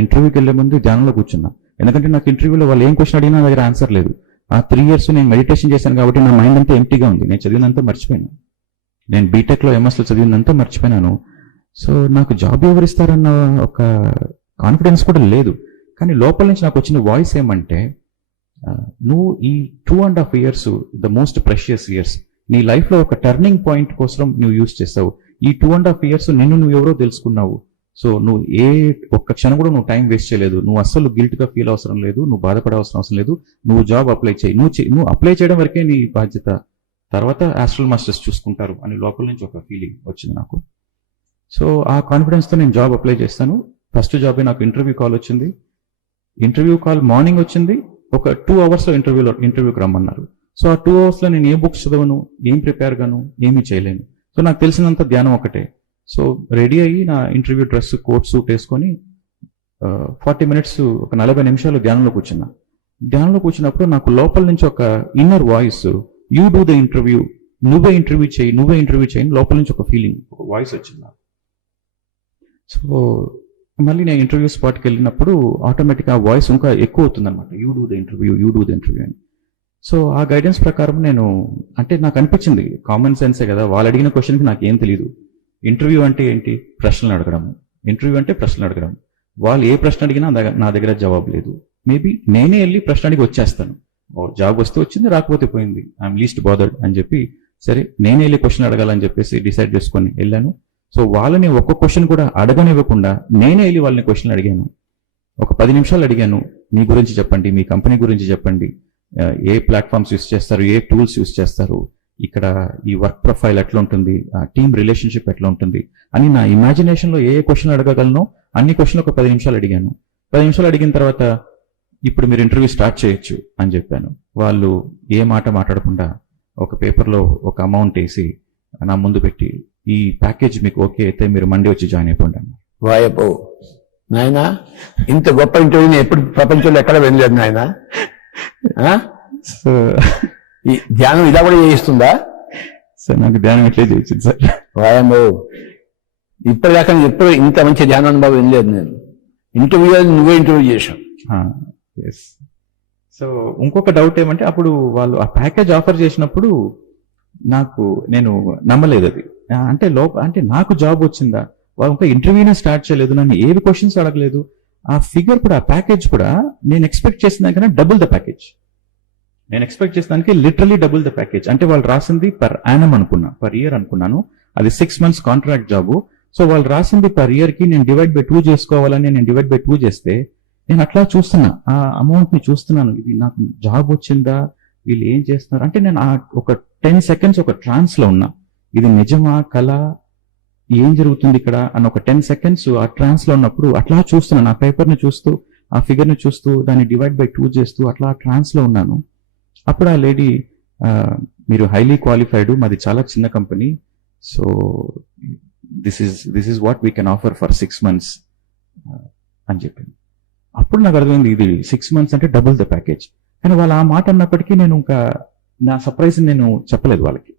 ఇంటర్వ్యూకి వెళ్ళే ముందు ధ్యానంలో కూర్చున్నా. ఎందుకంటే నాకు ఇంటర్వ్యూలో వాళ్ళు ఏం క్వశ్చన్ అడిగినా నా దగ్గర ఆన్సర్ లేదు. ఆ 3 years నేను మెడిటేషన్ చేశాను కాబట్టి నా మైండ్ అంతా ఎంప్టీగా ఉంది, నేను చదివినంతా మర్చిపోయాను, నేను బీటెక్లో ఎంఎస్లో చదివినంతా మర్చిపోయినాను. సో నాకు జాబ్ ఎవరిస్తారన్న ఒక కాన్ఫిడెన్స్ కూడా లేదు. కానీ లోపల నుంచి నాకు వచ్చిన వాయిస్ ఏమంటే, నువ్వు ఈ 2.5 years the most precious years, నీ లైఫ్లో ఒక టర్నింగ్ పాయింట్ కోసం నువ్వు యూజ్ చేస్తావు. ఈ 2.5 years నిన్ను నువ్వు ఎవరో తెలుసుకున్నావు. సో నువ్వు ఒక్క క్షణం కూడా నువ్వు టైం వేస్ట్ చేయలేదు, నువ్వు అస్సలు గిల్ట్గా ఫీల్ అవసరం లేదు, నువ్వు బాధపడే అవసరం లేదు, నువ్వు జాబ్ అప్లై చేయి, నువ్వు అప్లై చేయడం వరకే నీ బాధ్యత, తర్వాత ఆస్ట్రల్ మాస్టర్స్ చూసుకుంటారు అని లోపల నుంచి ఒక ఫీలింగ్ వచ్చింది నాకు. సో ఆ కాన్ఫిడెన్స్తో నేను జాబ్ అప్లై చేస్తాను. ఫస్ట్ జాబే నాకు ఇంటర్వ్యూ కాల్ వచ్చింది. ఇంటర్వ్యూ కాల్ మార్నింగ్ వచ్చింది, ఒక 2 అవర్స్లో ఇంటర్వ్యూకి రమ్మన్నారు. సో ఆ 2 అవర్స్లో నేను ఏ బుక్స్ చదవను, ఏం ప్రిపేర్ గాను, ఏమీ చేయలేను. సో నాకు తెలిసినంత ధ్యానం ఒకటే. సో రెడీ అయ్యి నా ఇంటర్వ్యూ డ్రెస్, కోట్, సూట్ వేసుకొని 40 మినిట్స్, ఒక 40 నిమిషాలు ధ్యానంలో కూర్చున్నా. ధ్యానంలో కూర్చున్నప్పుడు నాకు లోపల నుంచి ఒక inner voice, you do the interview, నువ్వే ఇంటర్వ్యూ చేయి లోపల నుంచి ఒక ఫీలింగ్, ఒక వాయిస్ వచ్చింది నాకు. సో మళ్ళీ నేను ఇంటర్వ్యూ స్పాట్కి వెళ్ళినప్పుడు ఆటోమేటిక్గా ఆ వాయిస్ ఇంకా ఎక్కువ అవుతుందన్నమాట, యూ డూ ద ఇంటర్వ్యూ అని. సో ఆ గైడెన్స్ ప్రకారం నేను, అంటే నాకు అనిపించింది కామన్ సెన్సే కదా, వాళ్ళు అడిగిన క్వశ్చన్కి నాకు ఏం తెలియదు. ఇంటర్వ్యూ అంటే ఏంటి, ప్రశ్నలు అడగడం. వాళ్ళు ఏ ప్రశ్న అడిగినా నా దగ్గర జవాబు లేదు. మేబీ నేనే వెళ్ళి ప్రశ్న అడిగి వచ్చేస్తాను, జాబ్ వస్తే వచ్చింది, రాకపోతే పోయింది, ఐఎమ్ లీస్ట్ బాదర్డ్ అని చెప్పి, సరే నేనే వెళ్ళి క్వశ్చన్ అడగాలని చెప్పేసి డిసైడ్ చేసుకొని వెళ్ళాను. సో వాళ్ళని ఒక్క క్వశ్చన్ కూడా అడగనివ్వకుండా నేనే వెళ్ళి వాళ్ళని క్వశ్చన్ అడిగాను. ఒక 10 నిమిషాలు అడిగాను, మీ గురించి చెప్పండి, మీ కంపెనీ గురించి చెప్పండి, ఏ ప్లాట్ఫామ్స్ యూస్ చేస్తారు, ఏ టూల్స్ యూస్ చేస్తారు, ఇక్కడ ఈ వర్క్ ప్రొఫైల్ ఎట్లా ఉంటుంది, టీమ్ రిలేషన్షిప్ ఎట్లా ఉంటుంది అని నా ఇమాజినేషన్లో ఏ క్వశ్చన్ అడగగలను అన్ని క్వశ్చన్లు ఒక 10 నిమిషాలు అడిగాను. 10 నిమిషాలు అడిగిన తర్వాత ఇప్పుడు మీరు ఇంటర్వ్యూ స్టార్ట్ చేయొచ్చు అని చెప్పాను. వాళ్ళు ఏ మాట మాట్లాడకుండా ఒక పేపర్లో ఒక అమౌంట్ వేసి నా ముందు పెట్టి, ఈ ప్యాకేజ్ మీకు ఓకే అయితే మీరు మండే వచ్చి జాయిన్ అయిపోండి అన్న. వాయపో నాయనా, ఇంత గొప్ప ఇంటర్వ్యూని ఎప్పుడు ప్రపంచంలో ఎక్కడ వెళ్ళలేదు నాయనా. సో ఈ ధ్యానం ఇలా కూడా చేయిస్తుందా? సార్ నాకు ధ్యానం ఎట్లే చేయించింది సార్. వాయమ్మో, ఇప్పటిదాకా ఎప్పుడు ఇంత మంచి ధ్యాన అనుభవం వినలేదు నేను. నువ్వే ఇంటర్వ్యూ చేశావు. ఎస్. సో ఇంకొక డౌట్ ఏమంటే, అప్పుడు వాళ్ళు ఆ ప్యాకేజ్ ఆఫర్ చేసినప్పుడు నేను నమ్మలేదు అది. అంటే నాకు జాబ్ వచ్చిందా, వాళ్ళు ఇంకా ఇంటర్వ్యూనే స్టార్ట్ చేయలేదు, నన్ను ఏవి క్వశ్చన్స్ అడగలేదు. ఆ ఫిగర్ కూడా, ఆ ప్యాకేజ్ కూడా నేను ఎక్స్పెక్ట్ చేసిన దానికన్నా డబుల్ ద ప్యాకేజ్. నేను ఎక్స్పెక్ట్ చేసిన దానికి లిటరలీ డబుల్ ద ప్యాకేజ్. అంటే వాళ్ళు రాసింది పర్ యానం అనుకున్నా, పర్ ఇయర్ అనుకున్నాను. అది 6 months కాంట్రాక్ట్ జాబు. సో వాళ్ళు రాసింది పర్ ఇయర్ కి నేను డివైడ్ బై 2 చేసుకోవాలని, నేను డివైడ్ బై 2 చేస్తే నేను అట్లా చూస్తున్నా, ఆ అమౌంట్ ని చూస్తున్నాను, ఇది నాకు జాబ్ వచ్చిందా, వీళ్ళు ఏం చేస్తున్నారు అంటే, నేను ఒక 10 seconds ఒక ట్రాన్స్ లో ఉన్నా. ఇది నిజమా కళ, ఏం జరుగుతుంది ఇక్కడ అన్న ఒక 10 seconds ఆ ట్రాన్స్ లో ఉన్నప్పుడు అట్లా చూస్తున్నాను, ఆ పేపర్ ని చూస్తూ, ఆ ఫిగర్ ని చూస్తూ, దాన్ని డివైడ్ బై 2 చేస్తూ అట్లా ట్రాన్స్ లో ఉన్నాను. అప్పుడు ఆ లేడీ, మీరు హైలీ క్వాలిఫైడ్, మాది చాలా చిన్న company, so this is what we can offer for 6 months అని చెప్పింది. అప్పుడు నాకు అర్థమైంది, ఇది 6 months అంటే డబుల్ ద ప్యాకేజ్. కానీ వాళ్ళు ఆ మాట అన్నప్పటికీ నేను ఇంకా నా సర్ప్రైజ్ నేను చెప్పలేదు వాళ్ళకి.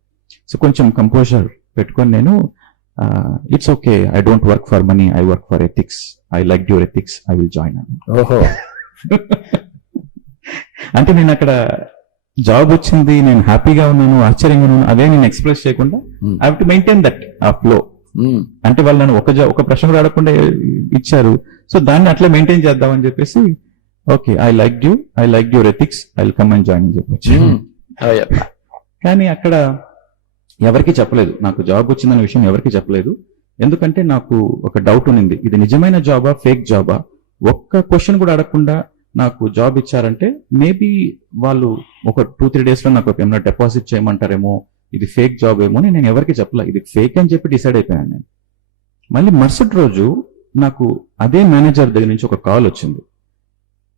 సో కొంచెం కంపోజర్ పెట్టుకొని నేను, it's okay, I don't work for money, I work for ethics, I like your ethics, I will join అన్న. ఓహో. అంటే నేను అక్కడ జాబ్ వచ్చింది, నేను హ్యాపీగా ఉన్నాను, ఆశ్చర్యంగా ఉన్నాను, అదే నేను ఎక్స్ప్రెస్ చేయకుండా I have to maintain that ఆ ఫ్లో. అంటే వాళ్ళు నన్ను ఒక ప్రశ్న కూడా అడగకుండా ఇచ్చారు, సో దాన్ని అట్లా మెయింటైన్ చేద్దామని చెప్పేసి, okay, I like your ethics, I will come and join అని చెప్పొచ్చు. కానీ అక్కడ ఎవరికి చెప్పలేదు, నాకు జాబ్ వచ్చిందన్న విషయం ఎవరికి చెప్పలేదు. ఎందుకంటే నాకు ఒక డౌట్ ఉన్నింది, ఇది నిజమైన జాబా, ఫేక్ జాబా. ఒక్క క్వశ్చన్ కూడా అడగకుండా నాకు జాబ్ ఇచ్చారంటే మేబీ వాళ్ళు ఒక 2-3 days లో నాకు ఏమైనా డిపాజిట్ చేయమంటారేమో, ఇది ఫేక్ జాబ్ ఏమో అని నేను ఎవరికి చెప్పలే. ఇది ఫేక్ అని చెప్పి డిసైడ్ అయిపోయాను నేను. మళ్ళీ మరుసటి రోజు నాకు అదే మేనేజర్ దగ్గర నుంచి ఒక కాల్ వచ్చింది.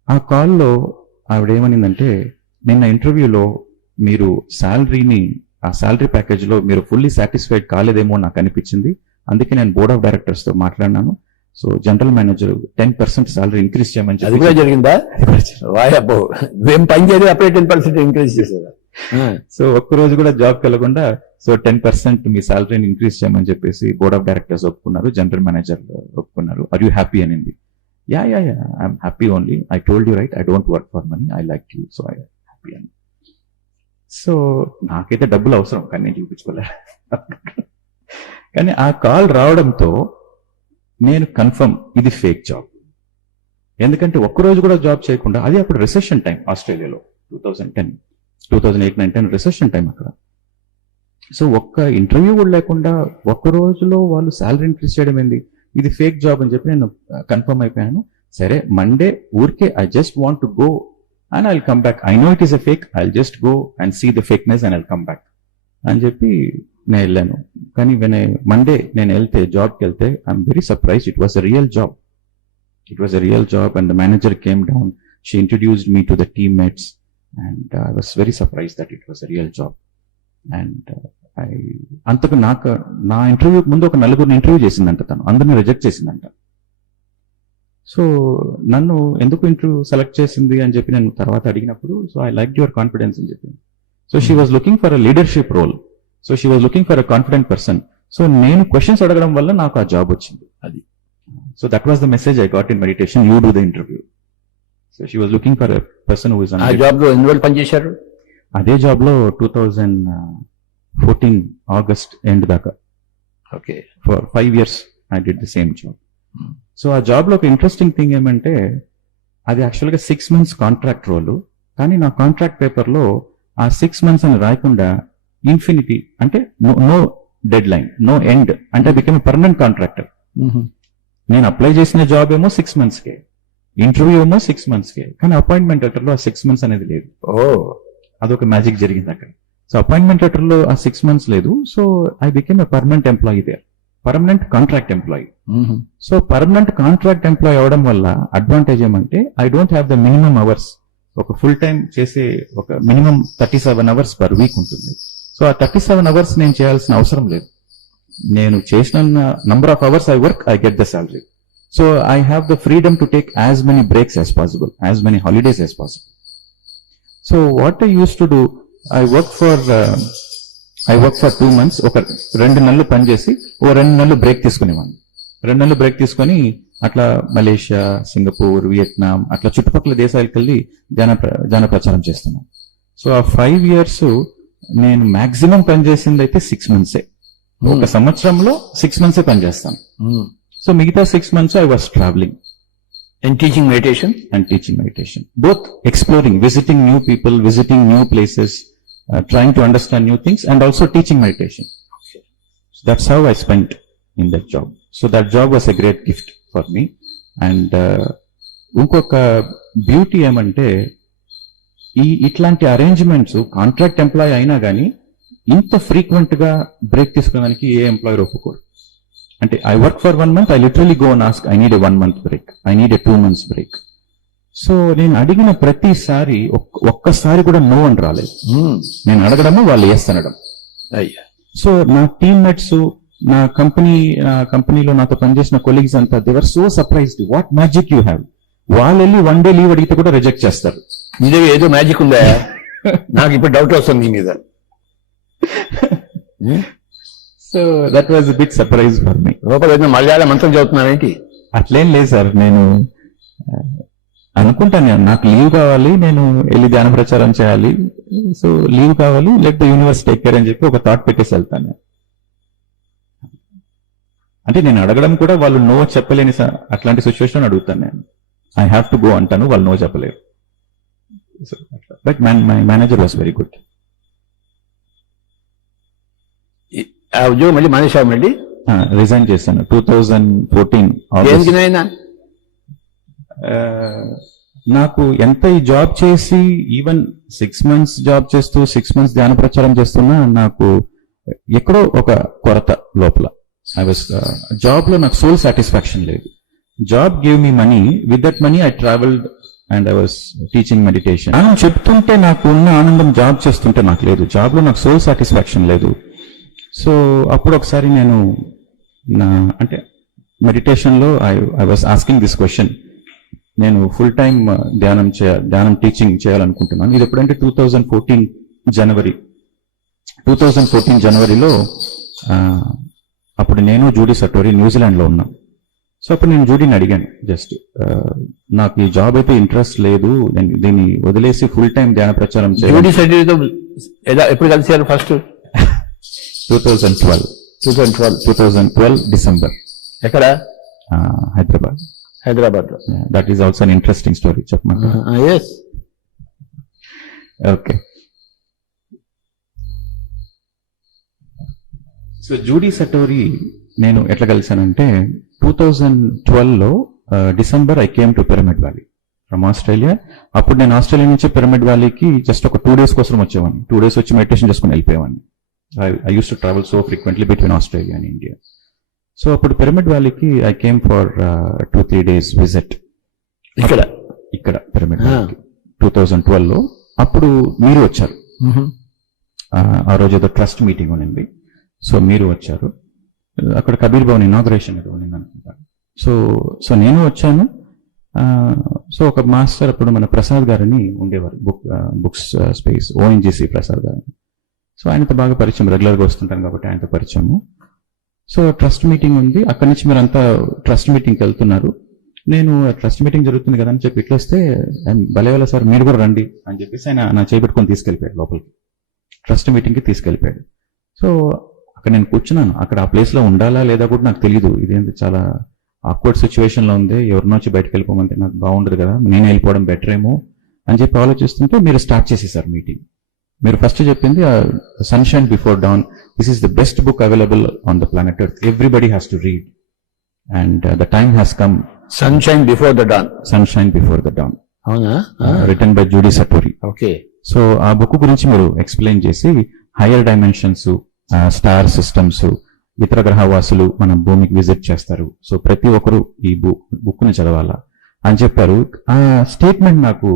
ఆ కాల్లో ఆవిడ ఏమనిందంటే, నిన్న ఇంటర్వ్యూలో మీరు ఆ శాలరీ ప్యాకేజ్లో మీరు ఫుల్లీ సాటిస్ఫైడ్ కాలేదేమో నాకు అనిపించింది, అందుకే నేను బోర్డ్ ఆఫ్ డైరెక్టర్స్ తో మాట్లాడినాను. So general manager 10% salary increase చేయమని చెప్పి. అది కూడా జరిగిందా? వాయబ్బో, మేము పని చేయదు, అప్పుడే 10% ఇంక్రీజ్ చేసేదా? సో ఒక్కరోజు కూడా జాబ్కి వెళ్ళకుండా, సో 10% మీ శాలరీని ఇంక్రీజ్ చేయమని చెప్పేసి బోర్డ్ ఆఫ్ డైరెక్టర్స్ ఒప్పుకున్నారు, జనరల్ మేనేజర్ ఒప్పుకున్నారు. ఆర్ యూ హ్యాపీ అనింది. Yeah I'm happy only, I told you right, I don't work for money, I like you, so I happy అని. సో నాకైతే డబ్బులు అవసరం, కానీ నేను చూపించుకోలే. కానీ ఆ కాల్ రావడంతో నేను కన్ఫర్మ్ ఇది ఫేక్ జాబ్. ఎందుకంటే ఒక్కరోజు కూడా జాబ్ చేయకుండా, అది అప్పుడు రిసెషన్ టైం ఆస్ట్రేలియాలో 2008-9-10 రిసెషన్ టైం అక్కడ. సో ఒక్క ఇంటర్వ్యూ కూడా లేకుండా ఒక్క రోజులో వాళ్ళు శాలరీ ఇంక్రీజ్ చేయడం ఏంది? ఇది ఫేక్ జాబ్ అని చెప్పి నేను కన్ఫర్మ్ అయిపోయాను. సరే మండే ఊరికే I just want to go and I come back. I know it is a fake, I just go and see the fakeness and I come back అని చెప్పి నేను వెళ్ళాను. కానీ మండే నేను వెళ్తే, జాబ్కి వెళ్తే, I'm very surprise. It was a real job. It was a real job, and the manager came down. She introduced me to the teammates, and I was very surprised that it was a real job. And అంతకు నా ఇంటర్వ్యూకి ముందు ఒక నలుగురిని ఇంటర్వ్యూ చేసిందంట, తను అందరిని రిజెక్ట్ చేసిందంట. సో నన్ను ఎందుకు ఇంటర్వ్యూ సెలెక్ట్ చేసింది అని చెప్పి నేను తర్వాత అడిగినప్పుడు, so I like your confidence అని చెప్పింది. So she was looking for a leadership role. So she was looking for a confident person. So నేను క్వశ్చన్స్ అడగడం వల్ల నాకు ఆ జాబ్ వచ్చింది. అది So that was the message I got in meditation. You do the interview. So she was looking for a person who is on. ఆ జాబ్ లో ఎన్ని రోజులు పనిచేశారు? అదే జాబ్ లో 2014 ఆగస్ట్ ఎండ్ దాకా. Okay. For 5 years I did the same job. So ఆ జాబ్ లో ఒక ఇంట్రెస్టింగ్ థింగ్ ఏమంటే, అది యాక్చువల్గా 6 months కాంట్రాక్ట్ రోల్. కానీ నా కాంట్రాక్ట్ పేపర్ లో ఆ 6 months అని రాయకుండా ఇన్ఫినిటీ అంటే no deadline, no end అంటే బికమ్ పర్మనెంట్ కాంట్రాక్టర్. నేను అప్లై చేసిన జాబ్ ఏమో 6 monthsకే, ఇంటర్వ్యూ ఏమో 6 monthsకే, కానీ అపాయింట్మెంట్ లెటర్ లో ఆ 6 months అనేది లేదు. అదొక మ్యాజిక్ జరిగింది అక్కడ. సో అపాయింట్మెంట్ లెటర్ లో ఆ 6 months లేదు. So I became a permanent employee there, permanent contract employee. So permanent contract employee అవడం వల్ల అడ్వాంటేజ్ ఏమంటే, I don't have the minimum hours. ఒక ఫుల్ టైం చేసే ఒక మినిమం 37 hours పర్ వీక్ ఉంటుంది. సో ఆ 37 hours నేను చేయాల్సిన అవసరం లేదు. నేను చేసిన number of hours I work, I get the salary. So I have the freedom to take as many breaks as possible, as many holidays as possible. So what I used to do, I work for 2 months. ఒక 2 నెలలు పనిచేసి ఓ 2 నెలలు బ్రేక్ తీసుకునేవాడిని. 2 నెలలు బ్రేక్ తీసుకొని అట్లా మలేషియా, సింగపూర్, వియత్నాం అట్లా చుట్టుపక్కల దేశాలకు వెళ్ళి ధ్యాన ప్రచారం చేస్తున్నాను. సో ఆ 5 years నేను మాక్సిమం పనిచేసింది అయితే 6 months. ఒక సంవత్సరంలో 6 months పనిచేస్తాను. సో మిగతా 6 months I was travelling and teaching meditation. Both exploring, visiting new people, visiting new places, trying to understand new things, and also teaching meditation. So that's how I spent in that job. So that job was a great gift for me. And ఇంకొక బ్యూటీ ఏమంటే, ఇట్లాంటి అరేంజ్మెంట్స్ కాంట్రాక్ట్ ఎంప్లాయీ అయినా కానీ ఇంత ఫ్రీక్వెంట్ గా బ్రేక్ తీసుకోవడానికి ఏ ఎంప్లాయర్ ఒప్పుకోరు. అంటే I work for 1 month, I literally go and ask, I need a 1 month break, I need a 2 months break. So నేను అడిగిన ప్రతిసారి ఒక్కసారి కూడా నో అని రాలేదు. నేను అడగడము, వాళ్ళు ఎస్ అనడం. సో నా టీమ్మేట్స్, నా కంపెనీలో నాతో పనిచేసిన కొలీగ్స్ అంతా they were so surprised, what magic you have. వాళ్ళు వెళ్ళి 1 day లీవ్ అడిగితే కూడా రిజెక్ట్ చేస్తారు. నిజంగా ఏదో మ్యాజిక్ ఉందా? నాకు ఇప్పుడు డౌట్ వస్తుంది మీ మీద. So that was a big surprise for me. లోపల మలయాళ మంత్రం చదువుతున్నావేంటి? అట్లేం లేదు సార్, నేను అనుకుంటాను నాకు లీవ్ కావాలి, నేను వెళ్ళి ధ్యాన ప్రచారం చేయాలి, సో లీవ్ కావాలి, let the universe take care అని చెప్పి ఒక థాట్ పెట్టేసి వెళ్తాను. అంటే నేను అడగడం కూడా వాళ్ళు నో చెప్పలేని అట్లాంటి సిచ్యువేషన్ అడుగుతాను. నేను ఐ హ్యావ్ టు గో అంటాను, వాళ్ళు నో చెప్పలేరు. But my manager was very good. ఆ ఉద్యోగం మళ్ళీ మానేశావు? మళ్ళీ రిజైన్ చేశాను 2014. నాకు ఎంత ఈ జాబ్ చేసి, ఈవెన్ 6 months జాబ్ చేస్తూ 6 months ధ్యాన ప్రచారం చేస్తున్నా నాకు ఎక్కడో ఒక కొరత లోపల. ఐ వాస్ జాబ్ లో నాకు సోల్ సాటిస్ఫాక్షన్ లేదు. Job give me money, with that money I travelled and I was teaching meditation. మనం చెప్తుంటే నాకు ఉన్న ఆనందం జాబ్ చేస్తుంటే నాకు లేదు. జాబ్ లో నాకు సోల్ సాటిస్ఫాక్షన్ లేదు. సో అప్పుడు ఒకసారి నేను అంటే మెడిటేషన్ లో I was asking this question, నేను ఫుల్ టైమ్ ధ్యానం టీచింగ్ చేయాలనుకుంటున్నాను. ఇది ఎప్పుడంటే 2014 జనవరిలో అప్పుడు నేను జూడీ సటోరీ న్యూజిలాండ్ లో ఉన్నాం. సో అప్పుడు నేను జూడీని అడిగాను, జస్ట్ నాకు ఈ జాబ్ అయితే ఇంట్రెస్ట్ లేదు, నేను దీన్ని వదిలేసి ఫుల్ టైం ధ్యాన ప్రచారం చేయాలి. ఎప్పుడు కలిసారు? First 2012 December. ఎక్కడ? హైదరాబాద్ లో. That is also an interesting story, చెప్పమంటే. ఓకే. సో జూడీ సటోరీ నేను ఎట్లా కలిసానంటే 2012లో December I came to pyramid valley from Australia. అప్పుడు నేను ఆస్ట్రేలియా నుంచి పిరమిడ్ వ్యాలీకి జస్ట్ ఒక 2 days కోసం వచ్చేవాడిని. 2 days వచ్చి మెడిటేషన్ చేసుకుని వెళ్ళిపోయేవాడిని. I used to travel so frequently between Australia and India. So అప్పుడు పిరమిడ్ వ్యాలీకి I came for 2-3 days visit ఇక్కడ పిరమిడ్ వ్యాలీకి 2012లో. అప్పుడు మీరు వచ్చారు. ఆ రోజు ఏదో ట్రస్ట్ మీటింగ్ ఉండింది. సో మీరు వచ్చారు. అక్కడ కబీర్ భవన్ ఇనాగ్రేషన్ ఏదో ఉండింది అనుకుంటాను. సో నేను వచ్చాను. సో ఒక మాస్టర్ అప్పుడు మన ప్రసాద్ గారిని ఉండేవారు, బుక్స్ స్పేస్ ONGC ప్రసాద్ గారిని. సో ఆయనతో బాగా పరిచయం, రెగ్యులర్గా వస్తుంటాను కాబట్టి ఆయనతో పరిచయము. సో ట్రస్ట్ మీటింగ్ ఉంది. అక్కడి నుంచి మీరు అంతా ట్రస్ట్ మీటింగ్కి వెళ్తున్నారు. నేను ట్రస్ట్ మీటింగ్ జరుగుతుంది కదా అని చెప్పి ఇట్లా వస్తే, భలేవాళ్ళ సార్ మీరు కూడా రండి అని చెప్పేసి ఆయన నా చేపెట్టుకొని తీసుకెళ్ళిపోయాడు లోపలికి, ట్రస్ట్ మీటింగ్కి తీసుకెళ్ళిపోయాడు. సో అక్కడ నేను కూర్చున్నాను. అక్కడ ఆ ప్లేస్లో ఉండాలా లేదా కూడా నాకు తెలియదు. ఇదేంటి చాలా ఆక్వర్డ్ సిచ్యువేషన్లో ఉంది, ఎవరినో వచ్చి బయటకు వెళ్ళిపోమంటే నాకు బాగుండదు కదా, నేను వెళ్ళిపోవడం బెటర్ ఏమో అని చెప్పి ఆలోచిస్తుంటే మీరు స్టార్ట్ చేసేసారు మీటింగ్. మీరు ఫస్ట్ చెప్పింది sunshine before dawn, this is the best book available on the planet earth, everybody has to read and the time has come. Sunshine before the dawn. Sunshine before the dawn, అవునా? Written by Judy Satori. Okay. So ఆ బుక్ గురించి మీరు ఎక్స్ప్లెయిన్ చేసి హయ్యర్ డైమెన్షన్స్, స్టార్ సిస్టమ్స్, ఇతర గ్రహవాసులు మన భూమికి విజిట్ చేస్తారు, సో ప్రతి ఒక్కరు ఈ బుక్ ని చదవాలా అని చెప్పారు. ఆ స్టేట్మెంట్ నాకు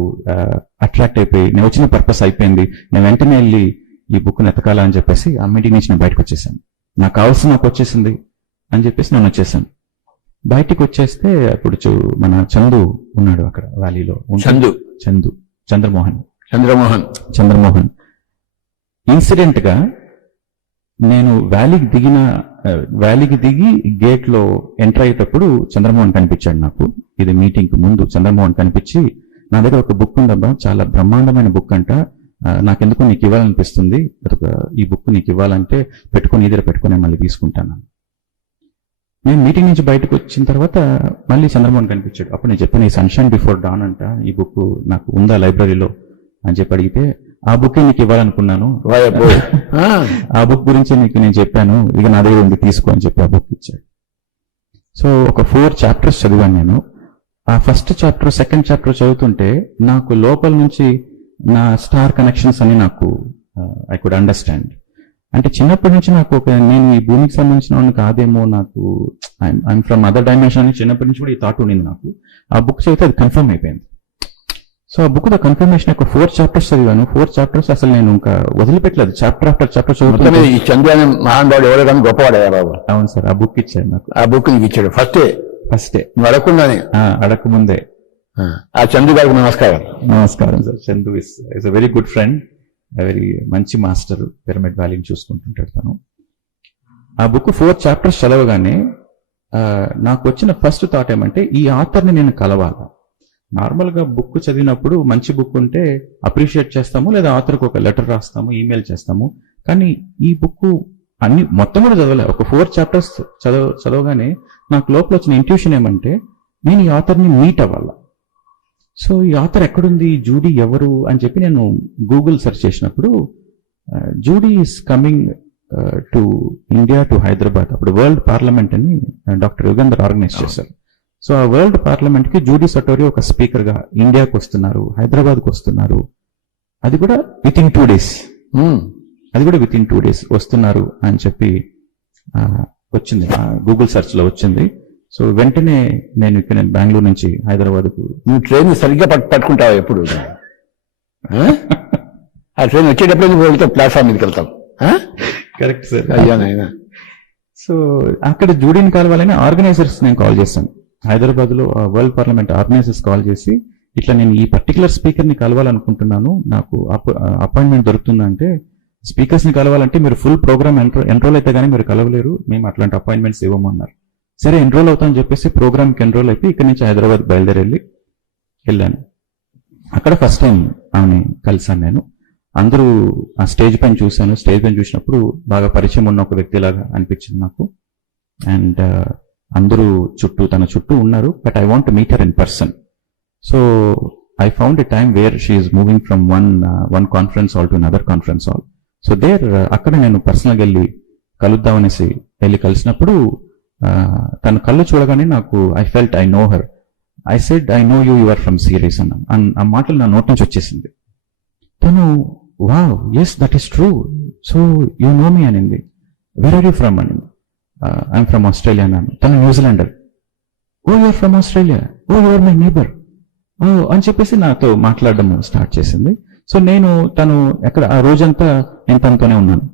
అట్రాక్ట్ అయిపోయి, నేను వచ్చిన పర్పస్ అయిపోయింది, నేను వెంటనే వెళ్ళి ఈ బుక్ ని ఎతకాలా అని చెప్పేసి ఆ మీటింగ్ నుంచి నేను బయటకు వచ్చేసాను. నాకు కావాల్సిన నాకు వచ్చేసింది అని చెప్పేసి నేను వచ్చేసాను. బయటికి వచ్చేస్తే అప్పుడు మన చందు ఉన్నాడు అక్కడ వ్యాలీలో. చంద్రమోహన్ ఇన్సిడెంట్ గా నేను వ్యాలీకి దిగి గేట్ లో ఎంటర్ అయ్యేటప్పుడు చంద్రమోహన్ కనిపించాడు నాకు. ఇది మీటింగ్ కు ముందు చంద్రమోహన్ కనిపించి, నా దగ్గర ఒక బుక్ ఉందబ్బా, చాలా బ్రహ్మాండమైన బుక్ అంట, నాకెందుకు నీకు ఇవ్వాలనిపిస్తుంది, ఈ బుక్ నీకు ఇవ్వాలంటే పెట్టుకుని ఇద్దరు పెట్టుకునే మళ్ళీ తీసుకుంటాను. నేను మీటింగ్ నుంచి బయటకు వచ్చిన తర్వాత మళ్ళీ చంద్రమోహన్ కనిపించాడు. అప్పుడు నేను చెప్పాను, ఈ సన్షైన్ బిఫోర్ డాన్ అంట, ఈ బుక్ నాకు ఉందా లైబ్రరీలో అని చెప్పి అడిగితే, ఆ బుక్ నీకు ఇవ్వాలనుకున్నాను, ఆ బుక్ గురించి నీకు నేను చెప్పాను, ఇక నా దగ్గర ఉంది తీసుకో అని చెప్పి ఆ బుక్ ఇచ్చాడు. సో ఒక 4 chapters చదివాను నేను. ఆ ఫస్ట్ చాప్టర్, సెకండ్ చాప్టర్ చదువుతుంటే నాకు లోపల నుంచి నా స్టార్ కనెక్షన్స్ అని నాకు ఐ కుడ్ అండర్స్టాండ్. అంటే చిన్నప్పటి నుంచి నాకు నేను ఈ భూమికి సంబంధించిన వాడిని కాదేమో, నాకు ఐఎమ్ ఫ్రమ్ అదర్ డైమెన్షన్ అని చిన్నప్పటి నుంచి కూడా ఈ థాట్ ఉండింది నాకు. ఆ బుక్ చదివితే అది కన్ఫర్మ్ అయిపోయింది. సో ఆ బుక్ ద కన్ఫర్మేషన్ ఒక 4 chapters చదివాను. 4 chapters అసలు నేను ఇంకా వదిలిపెట్టలేదు, చాప్టర్ ఆఫ్టర్ చాప్టర్ చదువుతాను. ఈ చంద్ర అనే మహానుభావుడు ఎవరో కానీ గొప్పవాడే బాబు. అవును సార్, ఆ బుక్ ఇచ్చాడు నాకు. ఆ బుక్ నీకు ఇచ్చాడు ఫస్టే నువ్వు అడగకుండానే? అడగకముందే. ఆ చందు గారికి నమస్కారం. నమస్కారం sir. Chandu is a very good friend, very మంచి మాస్టర్. పిరమిడ్ వ్యాలీని చూసుకుంటుంటాడు తను. ఆ బుక్ 4 chapters చదవగానే నాకు వచ్చిన ఫస్ట్ థాట్ ఏమంటే, ఈ ఆథర్ని నేను కలవాలా. నార్మల్ గా బుక్ చదివినప్పుడు మంచి బుక్ ఉంటే అప్రిషియేట్ చేస్తాము, లేదా ఆథర్కి ఒక లెటర్ రాస్తాము, ఈమెయిల్ చేస్తాము. కానీ ఈ బుక్ అన్ని మొత్తం కూడా చదవలే, ఒక 4 chapters చదవగానే నాకు లోపల వచ్చిన ఇంట్యూషన్ ఏమంటే, నేను ఈ ఆథర్ని మీట్ అవ్వాలా. సో ఈ ఆథర్ ఎక్కడుంది, జూడీ ఎవరు అని చెప్పి నేను గూగుల్ సెర్చ్ చేసినప్పుడు, Judy is coming to India, to Hyderabad. అప్పుడు వరల్డ్ పార్లమెంట్ అని డాక్టర్ యుగంధర్ ఆర్గనైజ్ చేశారు. సో ఆ వరల్డ్ పార్లమెంట్ కి జూడీ సటోరి ఒక స్పీకర్ గా ఇండియాకు వస్తున్నారు, హైదరాబాద్కు వస్తున్నారు. అది కూడా విత్ ఇన్ 2 days వస్తున్నారు అని చెప్పి వచ్చింది, గూగుల్ సెర్చ్ లో వచ్చింది. సో వెంటనే నేను బెంగళూరు నుంచి హైదరాబాద్కు. నువ్వు ట్రైన్ సరిగ్గా పట్టుకుంటావా ఎప్పుడు? ఆ ట్రైన్ వచ్చేటప్పుడు నువ్వు వెళ్తావు, ప్లాట్ఫామ్ మీదకి వెళ్తావు. Correct sir. అయ్యానైనా. సో అక్కడ జూడీని కలవాలని ఆర్గనైజర్స్ నేను కాల్ చేశాను. హైదరాబాద్ లో వరల్డ్ పార్లమెంట్ ఆర్గనైజర్స్ కాల్ చేసి, ఇట్లా నేను ఈ పర్టికులర్ స్పీకర్ ని కలవాలనుకుంటున్నాను, నాకు అపాయింట్మెంట్ దొరుకుతుందంటే, స్పీకర్స్ ని కలవాలంటే మీరు ఫుల్ ప్రోగ్రామ్ ఎన్రోల్ అయితే కానీ మీరు కలవలేరు, మేము అట్లాంటి అపాయింట్మెంట్స్ ఇవ్వమన్నారు. సరే ఎన్రోల్ అవుతామని చెప్పేసి ప్రోగ్రామ్కి ఎన్రోల్ అయిపోయి ఇక్కడ నుంచి హైదరాబాద్ వెళ్ళాను. అక్కడ ఫస్ట్ టైం ఆమె కలిసాను నేను. అందరూ ఆ స్టేజ్ పైన చూశాను. స్టేజ్ పైన చూసినప్పుడు బాగా పరిచయం ఉన్న ఒక వ్యక్తిలాగా అనిపించింది నాకు. అండ్ అందరూ తన చుట్టూ ఉన్నారు, but I want to meet her in person. So I found a time where she is moving from one conference hall to another conference hall. So అక్కడ నేను పర్సనల్గా వెళ్ళి కలుద్దామనేసి వెళ్ళి కలిసినప్పుడు తన కళ్ళు చూడగానే నాకు I felt I know her. I said I know you are from Sirius అన్నాను. ఆ మాటలు నా నోట్ నుంచి వచ్చేసింది. తను wow yes that is true, so you know me అనింది. వేర్ ఆర్ యూ ఫ్రమ్ అనింది. ఐఎమ్ ఫ్రమ్ ఆస్ట్రేలియా అన్నాను. తను New Zealander. Oh you're from Australia, oh you're my neighbour, oh అని చెప్పేసి నాతో మాట్లాడడం స్టార్ట్ చేసింది. సో నేను తను ఎక్కడ ఆ రోజంతా నేను తనతోనే ఉన్నాను.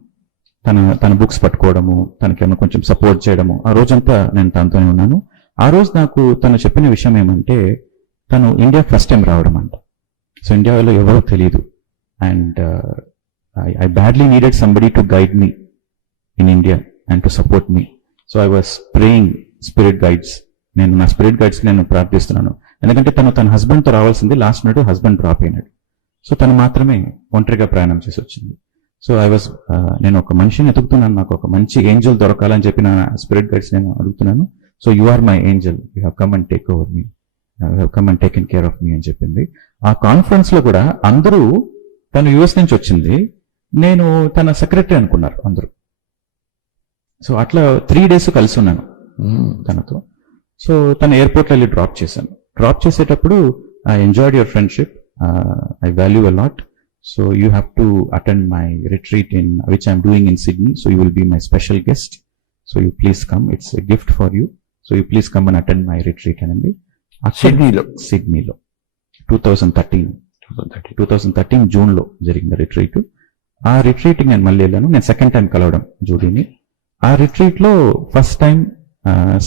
తన బుక్స్ పట్టుకోవడము, తనకేమో కొంచెం సపోర్ట్ చేయడము, ఆ రోజంతా నేను తనతోనే ఉన్నాను. ఆ రోజు నాకు తను చెప్పిన విషయం ఏమంటే, తను ఇండియా ఫస్ట్ టైం రావడం అంట. సో ఇండియాలో ఎవరో తెలియదు, and I badly needed somebody to guide me in India and to support me. So I was praying spirit guides. నేను నా స్పిరిట్ గైడ్స్ నేను ప్రార్థిస్తున్నాను. ఎందుకంటే తన హస్బెండ్తో రావాల్సింది, లాస్ట్ మినిట్ హస్బెండ్ డ్రాప్ అయినాడు. సో తను మాత్రమే ఒంటరిగా ప్రయాణం చేసి వచ్చింది. సో నేను ఒక మనిషిని ఎతుకుతున్నాను, నాకు ఒక మంచి ఏంజల్ దొరకాలని చెప్పి నా స్పిరిట్ గైడ్స్ నేను అడుగుతున్నాను. So you are my angel, you have come and take over me, you have come and taken care of me అని చెప్పింది. ఆ కాన్ఫరెన్స్ లో కూడా అందరూ తను యుఎస్ నుంచి వచ్చింది, నేను తన సెక్రటరీ అనుకున్నారు అందరూ. సో అట్లా 3 days కలిసి ఉన్నాను తనతో. సో తన ఎయిర్పోర్ట్లో వెళ్ళి డ్రాప్ చేశాను. డ్రాప్ చేసేటప్పుడు I enjoyed your friendship, I value a lot. So you have to attend my retreat which I'm doing in Sydney. So you will be my special guest. So you please come. It's a gift for you. So you please come and attend my retreat. And Sydney lo 2013 June lo జరిగిన retreat. ఆ retreat నేను మళ్ళీ వెళ్ళాను. నేను సెకండ్ టైం కలవడం జూడీని. ఆ retreat లో ఫస్ట్ టైం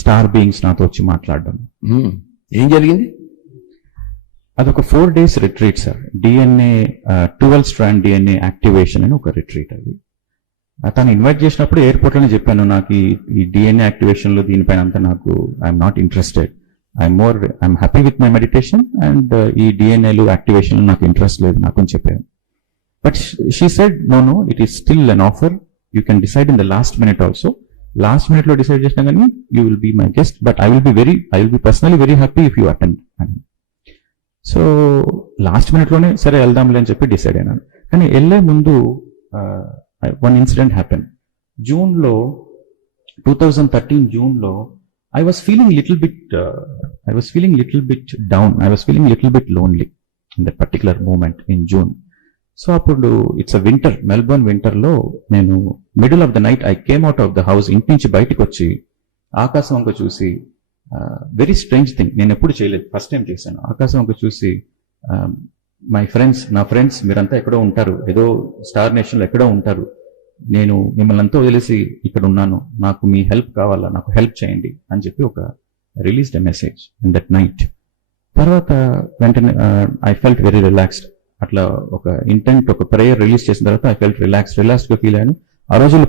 స్టార్ బీయింగ్స్ నాతో వచ్చి మాట్లాడడం. ఏం జరిగింది? అదొక 4 days retreat sir. DNA 12 strand DNA activation అని ఒక రిట్రీట్. అది తను ఇన్వైట్ చేసినప్పుడు ఎయిర్పోర్ట్లోనే చెప్పాను, నాకు ఈ డిఎన్ఏ యాక్టివేషన్లో దీనిపైన అంతా నాకు I'm not interested, I'm happy with my meditation and ఈ డిఎన్ఏలు యాక్టివేషన్ నాకు ఇంట్రెస్ట్ లేదు నాకు అని చెప్పాను. But she said no it is still an offer, you can decide in the last minute also. Last minute లో డిసైడ్ చేసినా కానీ you will be my guest, but I will be personally very happy if you attend అని. సో లాస్ట్ మినిట్ లోనే సరే వెళ్దాంలే అని చెప్పి డిసైడ్ అయినాను. కానీ వెళ్ళే ముందు వన్ ఇన్సిడెంట్ హ్యాపెన్. 2013 జూన్లో I was feeling little bit down, I was feeling little bit lonely in that particular moment in June. So అప్పుడు ఇట్స్ అ వింటర్, మెల్బోర్న్ వింటర్లో నేను middle of the night I came out of the house. ఇంటి నుంచి బయటకు వచ్చి ఆకాశం వంక చూసి, వెరీ స్ట్రేంజ్ థింగ్, నేను ఎప్పుడు చేయలేదు, ఫస్ట్ టైం చేశాను. ఆకాశం వంక చూసి నా ఫ్రెండ్స్ మీరంతా ఎక్కడో ఉంటారు, ఏదో స్టార్ నేషన్లో ఎక్కడో ఉంటారు, నేను మిమ్మల్ని అంతా వదిలేసి ఇక్కడ ఉన్నాను, నాకు మీ హెల్ప్ కావాలా, నాకు హెల్ప్ చేయండి అని చెప్పి ఒక released a message in that night. తర్వాత వెంటనే ఐ ఫెల్ట్ వెరీ రిలాక్స్డ్. అట్లా ఒక ఇంటెంట్, ఒక ప్రేయర్ రిలీజ్ చేసిన తర్వాత ఐ ఫెల్ట్ రిలాక్స్డ్గా ఫీల్ అయ్యాను. ఆ రోజుల్లో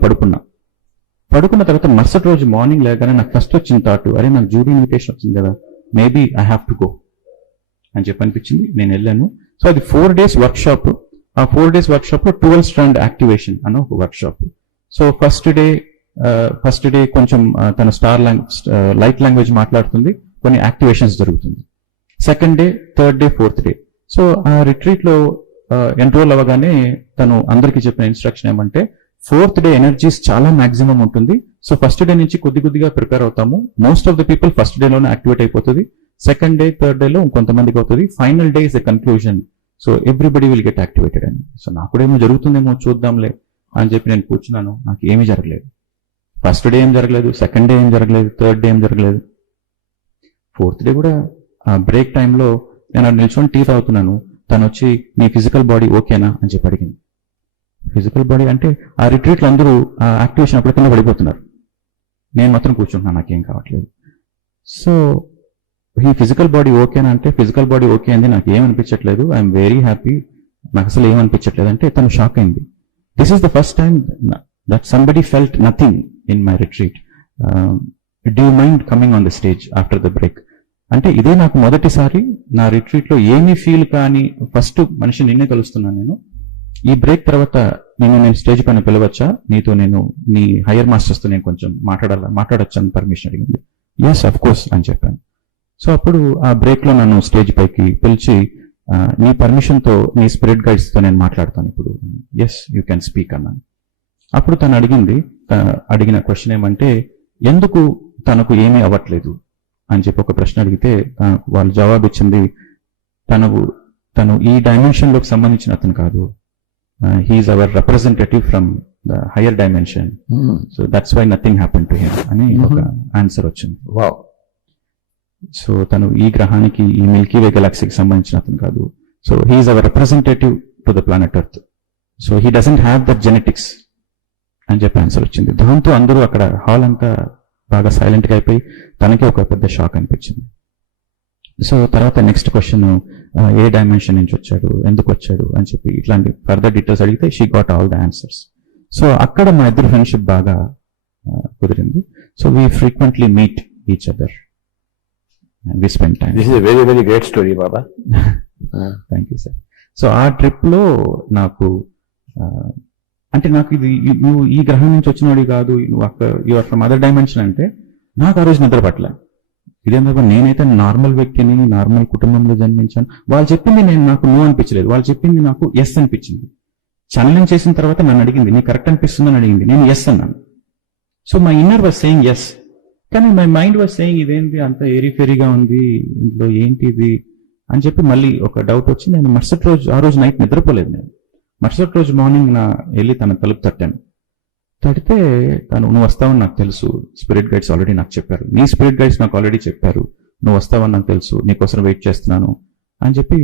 పడుకున్న తర్వాత మరుసటి రోజు మార్నింగ్ లేగానే నాకు ఫస్ట్ వచ్చిన థాట్, అరే నాకు జూడీ ఇన్విటేషన్ వచ్చింది కదా, maybe I have to go అని చెప్పి అనిపించింది. నేను వెళ్ళాను. సో అది 4 days వర్క్షాప్. ఆ 4 days వర్క్షాప్ లో 12 strand యాక్టివేషన్ అన్న ఒక వర్క్షాప్. సో ఫస్ట్ డే కొంచెం తన లైట్ లాంగ్వేజ్ మాట్లాడుతుంది, కొన్ని యాక్టివేషన్స్ జరుగుతుంది. Second day, third day, fourth day. So ఆ రిట్రీట్ లో ఎన్రోల్ అవ్వగానే తను అందరికీ చెప్పిన ఇన్స్ట్రక్షన్ ఏమంటే, 4th డే ఎనర్జీస్ చాలా మాక్సిమం ఉంటుంది. సో ఫస్ట్ డే నుంచి కొద్దిగా ప్రిపేర్ అవుతాము. Most of the people first డేలోనే యాక్టివేట్ అయిపోతుంది. సెకండ్ డే, థర్డ్ డేలో ఇంకొంతమందికి అవుతుంది. Final day is the conclusion. So everybody will get activated అని. సో నాకు కూడా ఏమో జరుగుతుందేమో చూద్దాంలే అని చెప్పి నేను కూర్చున్నాను. నాకు ఏమీ జరగలేదు. ఫస్ట్ డే ఏం జరగలేదు, సెకండ్ డే ఏం జరగలేదు, థర్డ్ డే ఏం జరగలేదు. 4th డే కూడా బ్రేక్ టైంలో నేను నిల్చొని టీ తాగుతున్నాను. తను వచ్చి మీ ఫిజికల్ బాడీ ఓకేనా అని చెప్పి అడిగింది. ఫిజికల్ బాడీ అంటే ఆ రిట్రీట్లు అందరూ యాక్టివేషన్ అప్పుడు కింద పడిపోతున్నారు, నేను మాత్రం కూర్చుంటున్నాను, నాకేం కావట్లేదు. సో ఈ ఫిజికల్ బాడీ ఓకేనా అంటే, ఫిజికల్ బాడీ ఓకే అంది, నాకు ఏమనిపించట్లేదు, ఐఎమ్ వెరీ హ్యాపీ, నాకు అసలు ఏమనిపించట్లేదు అంటే తను షాక్ అయింది. This is the first time that somebody felt nothing in my retreat. Do you mind coming on the stage after the break అంటే ఇదే నాకు మొదటిసారి నా రిట్రీట్ లో ఏమీ ఫీల్ కానీ, ఫస్ట్ మనిషి నిన్నే కలుస్తున్నాను నేను. ఈ బ్రేక్ తర్వాత నేను స్టేజ్ పైన పిలవచ్చా, నీతో నేను నీ హైయర్ మాస్టర్స్ తో నేను కొంచెం మాట్లాడొచ్చు అని పర్మిషన్ అడిగింది. ఎస్ అఫ్ కోర్స్ అని చెప్పాను. సో అప్పుడు ఆ బ్రేక్ లో నన్ను స్టేజ్ పైకి పిలిచి, నీ పర్మిషన్ తో నీ స్పిరిట్ గైడ్స్ తో నేను మాట్లాడతాను ఇప్పుడు, ఎస్ యూ కెన్ స్పీక్ అన్నాను. అప్పుడు తను అడిగిన క్వశ్చన్ ఏమంటే, ఎందుకు తనకు ఏమీ అవ్వట్లేదు అని చెప్పి ఒక ప్రశ్న అడిగితే వాళ్ళు జవాబు ఇచ్చింది, తను ఈ డైమెన్షన్ లోకి సంబంధించిన అతను కాదు, he is our representative from the higher dimension, so that's why nothing happen to him అని ఒక ఆన్సర్ వచ్చింది. వావ్. సో తను ఈ గ్రహానికి, ఈ మిల్కీ వే గెలాక్సీకి సంబంధించిన అతను కాదు, so he is our representative to the planet Earth, so he doesn't have that genetics అని చెప్పి ఆన్సర్ వచ్చింది. దాంతో అందరూ అక్కడ హాల్ అంతా బాగా సైలెంట్గా అయిపోయి తనకి ఒక పెద్ద షాక్ అనిపించింది. సో తర్వాత నెక్స్ట్ క్వశ్చన్, ఏ డైమెన్షన్ నుంచి వచ్చాడు, ఎందుకు వచ్చాడు అని చెప్పి ఇట్లాంటి ఫర్దర్ డీటెయిల్స్ అడిగితే she got all the answers. So అక్కడ మా ఇద్దరు ఫ్రెండ్షిప్ బాగా కుదిరింది. So we frequently meet each other, we spend time. This is very very great story baba. Thank you sir. So ఆ ట్రిప్ లో నాకు అంటే నాకు ఇది నువ్వు ఈ గ్రహం నుంచి వచ్చినవాడి కాదు, నువ్వు అక్కడ యువర్ ఫ్రమ్ అదర్ డైమెన్షన్ అంటే నాకు ఆ రోజు నిద్ర పట్ల. ఇదేందుకు నేనైతే నార్మల్ వ్యక్తిని, నార్మల్ కుటుంబంలో జన్మించాను. వాళ్ళు చెప్పింది నాకు నో అనిపించలేదు, వాళ్ళు చెప్పింది నాకు ఎస్ అనిపించింది. ఛానలింగ్ చేసిన తర్వాత నన్ను అడిగింది, నీకు కరెక్ట్ అనిపిస్తుందని అడిగింది, నేను ఎస్ అన్నాను. So my inner was saying yes, కానీ మై మైండ్ వాజ్ సేయింగ్ ఇదేంటి అంత ఏరీఫెరీగా ఉంది, ఇందులో ఏంటి ఇది అని చెప్పి మళ్ళీ ఒక డౌట్ వచ్చి నేను మరుసటి రోజు, ఆ రోజు నైట్ నిద్రపోలేదు. నేను మరుసటి రోజు మార్నింగ్ వెళ్ళి తన తలుపు తట్టాను. తడితే తను, నువ్వు వస్తావని నాకు తెలుసు, స్పిరిట్ గైడ్స్ ఆల్రెడీ నాకు చెప్పారు, నీ స్పిరిట్ గైడ్స్ నాకు ఆల్రెడీ చెప్పారు, నువ్వు వస్తావని నాకు తెలుసు, నీకోసం వెయిట్ చేస్తున్నాను అని చెప్పి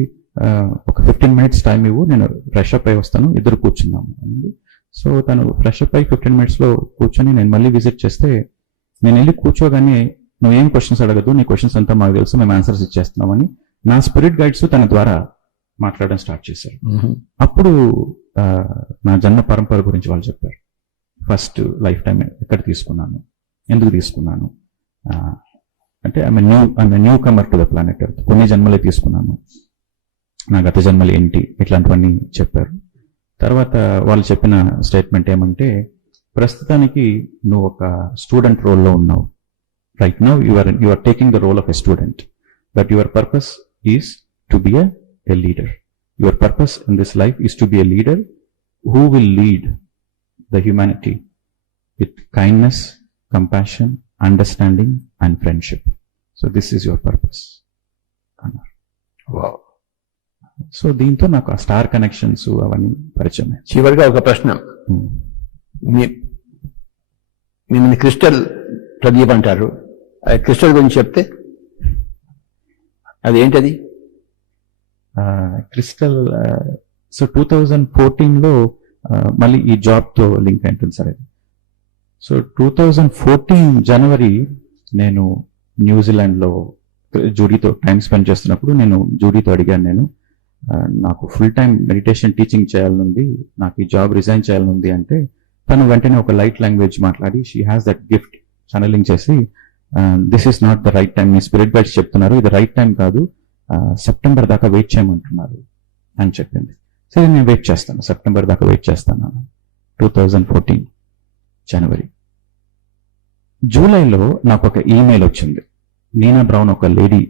ఒక 15 minutes టైం ఇవ్వు, నేను ఫ్రెష్ అప్ అయి వస్తాను, ఇద్దరు కూర్చున్నాము అనింది. సో తను ఫ్రెష్ అప్ అయి 15 minutes లో కూర్చొని నేను మళ్ళీ విజిట్ చేస్తే, నేను వెళ్ళి కూర్చోగానే నువ్వేం క్వశ్చన్స్ అడగదు, నీ క్వశ్చన్స్ అంతా మాకు తెలుసు, మేము ఆన్సర్స్ ఇచ్చేస్తున్నామని నా స్పిరిట్ గైడ్స్ తన ద్వారా మాట్లాడడం స్టార్ట్ చేశారు. అప్పుడు నా జన్మ పరంపర గురించి వాళ్ళు చెప్పారు. ఫస్ట్ లైఫ్ టైం ఎక్కడ తీసుకున్నాను, ఎందుకు తీసుకున్నాను, అంటే I'm new comer to the planet Earth, కొన్ని జన్మలే తీసుకున్నాను, నా గత జన్మలు ఏంటి, ఇట్లాంటివన్నీ చెప్పారు. తర్వాత వాళ్ళు చెప్పిన స్టేట్మెంట్ ఏమంటే, ప్రస్తుతానికి నువ్వు ఒక స్టూడెంట్ రోల్లో ఉన్నావు. Right now you are taking the role of a student, but your purpose is to be a leader. Your purpose in this life is to be a leader who will lead the humanity with kindness, compassion, understanding and friendship. So this is your purpose. Wow. So దీంతో నాకు ఆ స్టార్ కనెక్షన్స్ అవన్నీ పరిచయం. చివరిగా ఒక ప్రశ్న, మిమ్మల్ని క్రిస్టల్ ప్రదీప్ అంటారు, ఆ క్రిస్టల్ గురించి చెప్తే అదేంటది? క్రిస్టల్ సో 2014లో మళ్ళీ ఈ జాబ్ తో లింక్ అయింటుంది సార్. సో 2014 జనవరి నేను న్యూజిలాండ్ లో జూడీతో టైం స్పెండ్ చేస్తున్నప్పుడు నేను జూడీతో అడిగాను, నేను నాకు ఫుల్ టైం మెడిటేషన్ టీచింగ్ చేయాలనుంది, నాకు ఈ జాబ్ రిజైన్ చేయాలనుంది అంటే తను వెంటనే ఒక లైట్ లాంగ్వేజ్ మాట్లాడి, she has that gift, channelling చేసి this is not the right time, మీ స్పిరిట్ గైడ్స్ చెప్తున్నారు ఇది రైట్ టైం కాదు, సెప్టెంబర్ దాకా వెయిట్ చేయమంటున్నారు అని చెప్పింది. సరే నేను వెయిట్ చేస్తాను, సెప్టెంబర్ దాకా వెయిట్ చేస్తాను. 2014 జనవరి. జూలైలో నాకు ఒక ఈమెయిల్ వచ్చింది. నీనా బ్రౌన్ ఒక లేడీ,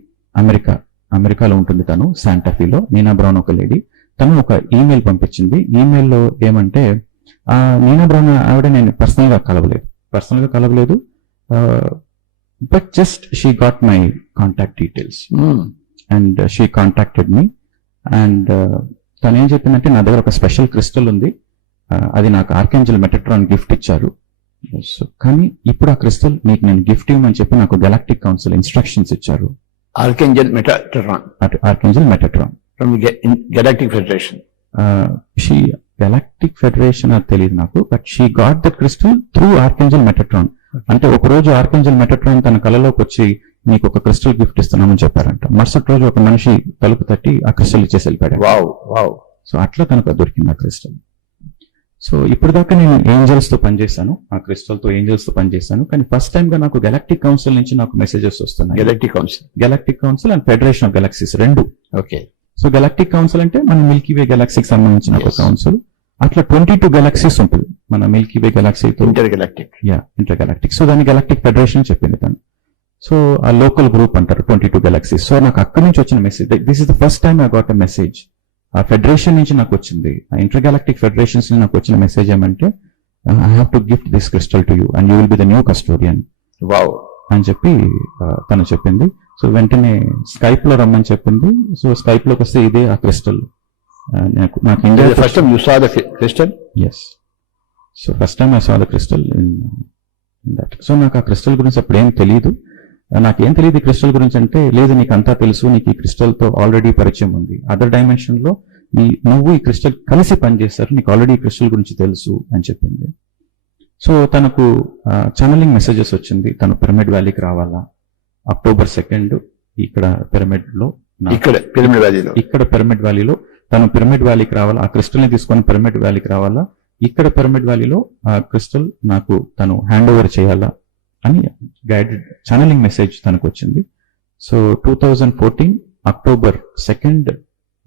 అమెరికాలో ఉంటుంది తను, శాంటాఫీలో. నీనా బ్రౌన్ ఒక లేడీ, తను ఒక ఈమెయిల్ పంపించింది. ఈమెయిల్లో ఏమంటే, నీనా బ్రౌన్ ఆవిడ నేను పర్సనల్గా కలవలేదు, but just she got my contact details and she contacted me. And తను ఏం చెప్పిందంటే, నా దగ్గర ఒక స్పెషల్ క్రిస్టల్ ఉంది, అది నాకు ఆర్కేంజల్ మెటాట్రాన్ గిఫ్ట్ ఇచ్చారు. సో కానీ ఇప్పుడు ఆ క్రిస్టల్ మీకు నేను గిఫ్ట్ ఇవ్వమని చెప్పి నాకు గెలాక్టిక్ కౌన్సిల్ ఇన్స్ట్రక్షన్స్ ఇచ్చారు. Archangel Metatron from galactic federation. Galactic federation అది తెలియదు నాకు, but she got the crystal through archangel Metatron. అంటే ఒక రోజు ఆర్కేంజల్ మెటాట్రాన్ తన కళలోకి వచ్చి నీకు ఒక క్రిస్టల్ గిఫ్ట్ ఇస్తున్నామని చెప్పారంట. మరుసటి రోజు ఒక మనిషి తలుపు తట్టి ఆ క్రిస్టల్ ఇచ్చేసి వెళ్ళిపోయాడు. సో అట్లా తనకు దొరికింది ఆ క్రిస్టల్. సో ఇప్పుడు దాకా నేను ఏంజల్స్ తో పనిచేశాను, ఆ క్రిస్టల్ తో ఏంజల్స్ తో పనిచేశాను, కానీ ఫస్ట్ టైం గా నాకు గెలాక్టిక్ కౌన్సిల్ నుంచి నాకు మెసేజెస్ వస్తున్నాయి. Galactic council and federation of galaxies రెండు. ఓకే. సో గెలాక్టిక్ కౌన్సిల్ అంటే మన మిల్కీ వే గెలాక్సీకి సంబంధించిన ఒక కౌన్సిల్. అట్లా 22 గెలాక్సీస్ ఉంటుంది మన మిల్కీ వే గెలాక్సీతో. Intergalactic. సో దాన్ని గెలాక్టిక్ ఫెడరేషన్ చెప్పింది తను. సో ఆ లోకల్ గ్రూప్ అంటారు 22 గెలాక్సీస్. సో నాకు అక్కడి నుంచి వచ్చిన message, this is the first time I got a message. ఆ ఫెడరేషన్ నుంచి నాకు వచ్చింది, ఆ ఇంటర్ గెలాక్టిక్ ఫెడరేషన్స్ నుంచి నాకు వచ్చిన మెసేజ్ ఏమంటే, I have to gift this crystal to you and you will be the new custodian. Wow. అని చెప్పి తను చెప్పింది. సో వెంటనే స్కైప్ లో రమ్మని చెప్పింది. సో స్కైప్ లోకి వస్తే ఇదే ఆ క్రిస్టల్. నాకు India first time you saw the crystal. Yes. So first time I saw the crystal in that. So నాకు ఆ క్రిస్టల్ గురించి అప్పుడు ఏం తెలియదు. నాకేం తెలియదు ఈ క్రిస్టల్ గురించి అంటే, లేదు నీకు అంతా తెలుసు, నీకు ఈ క్రిస్టల్ తో ఆల్రెడీ పరిచయం ఉంది, అదర్ డైమెన్షన్ లో నువ్వు ఈ క్రిస్టల్ కలిసి పనిచేస్తారు, నీకు ఆల్రెడీ ఈ క్రిస్టల్ గురించి తెలుసు అని చెప్పింది. సో తనకు ఛానలింగ్ మెసేజెస్ వచ్చింది, తను పిరమిడ్ వ్యాలీకి రావాలా, October 2 ఇక్కడ పిరమిడ్ లో, ఇక్కడ పిరమిడ్ వ్యాలీలో తను పిరమిడ్ వ్యాలీకి రావాలా, ఆ క్రిస్టల్ ని తీసుకొని పిరమిడ్ వ్యాలీకి రావాలా, ఇక్కడ పిరమిడ్ వ్యాలీలో ఆ క్రిస్టల్ నాకు తను హ్యాండ్ ఓవర్ చేయాలా అని గైడెడ్ ఛానలింగ్ మెసేజ్ తనకు వచ్చింది. So 2014 October 2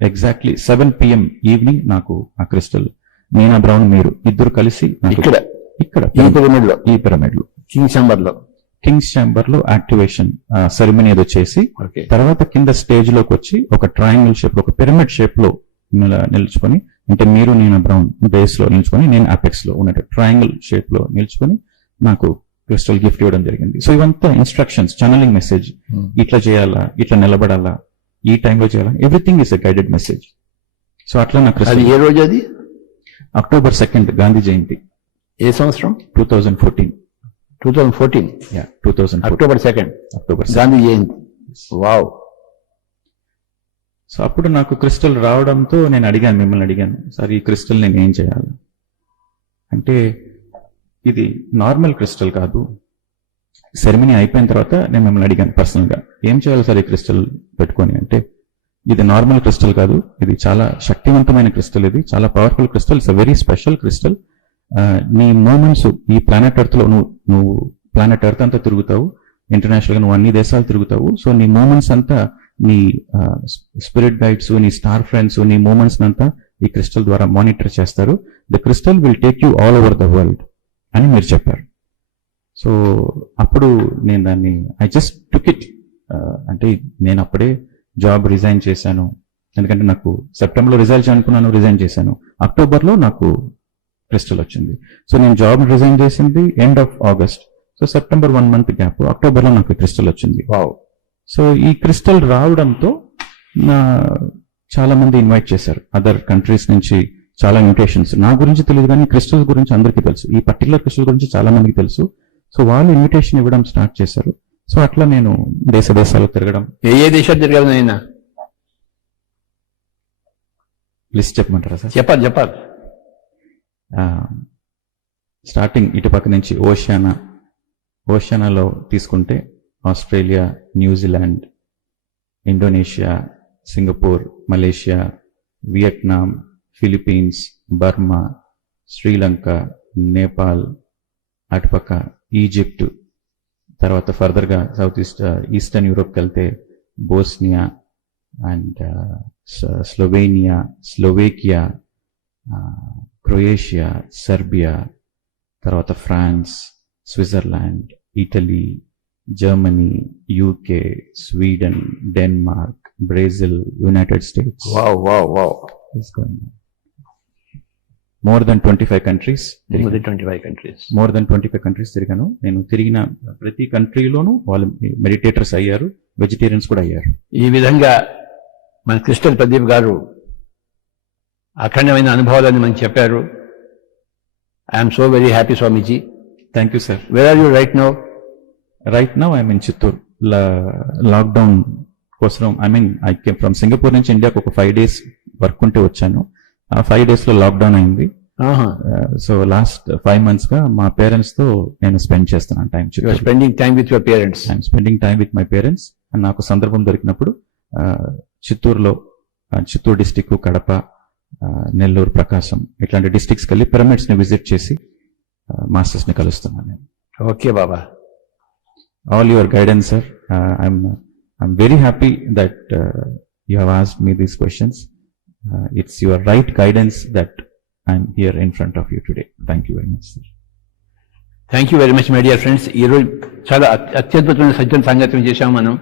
exactly 7 PM evening నాకు ఆ క్రిస్టల్, మీనా బ్రౌన్ మీరు ఇద్దరు కలిసి ఇక్కడ ఈ పిరమిడ్ లో కింగ్స్ ఛాంబర్ లో యాక్టివేషన్ సెరమనీ ఏదో చేసి, తర్వాత కింద స్టేజ్ లోకి వచ్చి ఒక ట్రయాంగిల్ షేప్ లో, ఒక పిరమిడ్ షేప్ లో నిల్చుకొని, అంటే మీరు నేను బ్రౌన్ బేస్ లో నిల్చుకొని, నేను అపెక్స్ లో ఉన్నట్టు ట్రయాంగిల్ షేప్ లో నిల్చుకొని నాకు క్రిస్టల్ గిఫ్ట్ ఇవ్వడం జరిగింది. సో ఇవంతా ఇన్స్ట్రక్షన్స్, ఛానలింగ్ మెసేజ్, ఇట్లా చేయాలా, ఇట్లా నిలబడాలా, ఈ టైంలో చేయాలా, everything is a guided message. So అట్లా నాకు క్రిస్టల్. ఏ రోజు అది? October 2 గాంధీ జయంతి. ఏ సంవత్సరం? 2014. 2014. Yeah, 2014. October 2 గాంధీ జయంతి. వావ్. సో అప్పుడు నాకు క్రిస్టల్ రావడంతో నేను మిమ్మల్ని అడిగాను, సార్ ఈ క్రిస్టల్ నేను ఏం చేయాలి అంటే, ఇది నార్మల్ క్రిస్టల్ కాదు. సెరమనీ అయిపోయిన తర్వాత నేను మిమ్మల్ని అడిగాను పర్సనల్ గా, ఏం చేయాలి సార్ ఈ క్రిస్టల్ పెట్టుకొని అంటే, ఇది నార్మల్ క్రిస్టల్ కాదు, ఇది చాలా శక్తివంతమైన క్రిస్టల్, ఇది చాలా powerful crystal, it's a very special crystal. నీ మూమెంట్స్ ఈ ప్లానెట్ ఎర్త్ లో నువ్వు ప్లానెట్ ఎర్త్ అంతా తిరుగుతావు, ఇంటర్నేషనల్ గా నువ్వు అన్ని దేశాలు తిరుగుతావు. సో నీ మూమెంట్స్ అంతా, నీ స్పిరిట్ గైడ్స్, నీ స్టార్ ఫ్రెండ్స్, నీ మూమెంట్స్ అంతా ఈ క్రిస్టల్ ద్వారా మానిటర్ చేస్తారు. The crystal will take you all over the world అని మీరు చెప్పారు. సో అప్పుడు నేను దాన్ని ఐ జస్ట్ టుక్ ఇట్. అంటే నేను అప్పుడే జాబ్ రిజైన్ చేశాను, ఎందుకంటే నాకు సెప్టెంబర్లో రిజైన్ చేయాలనుకున్నాను, రిజైన్ చేశాను. అక్టోబర్లో నాకు క్రిస్టల్ వచ్చింది. సో నేను జాబ్ రిజైన్ చేసింది end of August. So September 1 month gap, అక్టోబర్లో నాకు క్రిస్టల్ వచ్చింది. వావ్. సో ఈ క్రిస్టల్ రావడంతో చాలా మంది ఇన్వైట్ చేశారు, అదర్ కంట్రీస్ నుంచి చాలా ఇన్విటేషన్స్. నా గురించి తెలియదు కానీ క్రిస్టల్ గురించి అందరికీ తెలుసు, ఈ పర్టికులర్ క్రిస్టల్ గురించి చాలా మందికి తెలుసు. సో వాళ్ళు ఇన్విటేషన్ ఇవ్వడం స్టార్ట్ చేశారు. సో అట్లా నేను దేశాలు తిరగడం. ఏ దేశాలు తిరగడం అయినా లిస్ట్ చెప్పమంటారా సార్? చెప్పాలి. స్టార్టింగ్ ఇటుపక్క నుంచి ఓషియానాలో తీసుకుంటే Australia, New Zealand, Indonesia, Singapore, Malaysia, Vietnam, Philippines, Burma, Sri Lanka, Nepal, అటుపక్క ఈజిప్ట్, తర్వాత ఫర్దర్గా ఈస్టర్న్ యూరోప్కి వెళ్తే Bosnia and Slovenia, Slovakia, Croatia, Serbia, తర్వాత France, Switzerland, Italy, Germany, UK, Sweden, Denmark, Brazil, United States. It's going on. More than 25 countries. More than 25 countries తిరిగాను. నేను తిరిగిన ప్రతి కంట్రీలోనూ వాళ్ళు మెడిటేటర్స్ అయ్యారు, వెజిటేరియన్స్ కూడా అయ్యారు. ఈ విధంగా మన క్రిస్టల్ ప్రదీప్ గారు అఖండమైన అనుభవాలని మనకు చెప్పారు. I'm so very happy Swamiji. Thank you sir. Where are you right now? I'm in Chittoor. Lockdown కోసం ఐ కేమ్ ఫ్రమ్ సింగపూర్ నుంచి ఇండియాకు ఒక 5 days వర్క్ ఉంటే వచ్చాను. ఆ 5 days లో లాక్డౌన్ అయింది. సో లాస్ట్ 5 months గా మా పేరెంట్స్ తో నేను స్పెండ్ చేస్తున్నాను time. Spending time with your parents. I'm spending time with my parents. నాకు సందర్భం దొరికినప్పుడు చిత్తూరులో, చిత్తూరు డిస్టిక్, కడప, నెల్లూరు, ప్రకాశం ఇట్లాంటి డిస్ట్రిక్ట్స్కి వెళ్ళి పిరమిడ్స్ ని విజిట్ చేసి మాస్టర్స్ ని కలుస్తున్నాను నేను. Okay Baba. All your guidance sir. I'm very happy that you have asked me these questions. It's your right guidance that I'm here in front of you today. Thank you very much, sir. Thank you very much, my dear friends. ఈ రోజు చాలా అత్యద్భుతమైన సజ్జన సంగతి చేశాం మనం.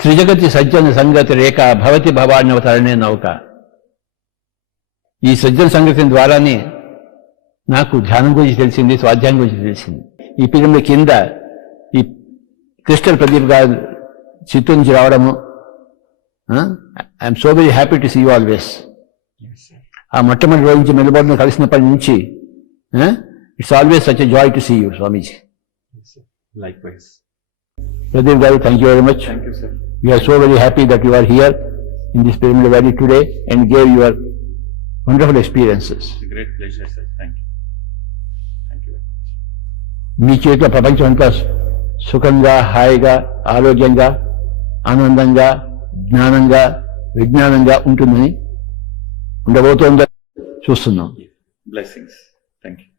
త్రిజగతి సజ్జన సంగతి రేఖ భవతి భవాన్యవతరణే నౌక. ఈ సజ్జన సంగతి ద్వారానే నాకు ధ్యానం గురించి తెలిసింది, స్వాధ్యాయం గురించి తెలిసింది. ఈ పిరమిడ్ కింద ఈ క్రిస్టల్ ప్రదీప్ గారు చిత్తూరు నుంచి రావడము, I'm so very happy to see you always. ఆ మొట్టమొదటి రోజు నుంచి మెల్బోర్న్ కలిసినప్పటి నుంచి it's always such a joy to see you Swamiji. Likewise. Pradeep గారు, thank you very much. Thank you, sir. We are so very happy that you are here in this Pyramid Valley today and gave your wonderful experiences. It's a great pleasure, sir. Thank you. Thank you very much. మీ చేతిలో ప్రపంచం అంతా సుఖంగా, హాయిగా, ఆరోగ్యంగా, ఆనందంగా, జ్ఞానంగా, విజ్ఞానంగా ఉంటుందని, ఉండబోతోందని చూస్తున్నాం. Blessings. Thank you.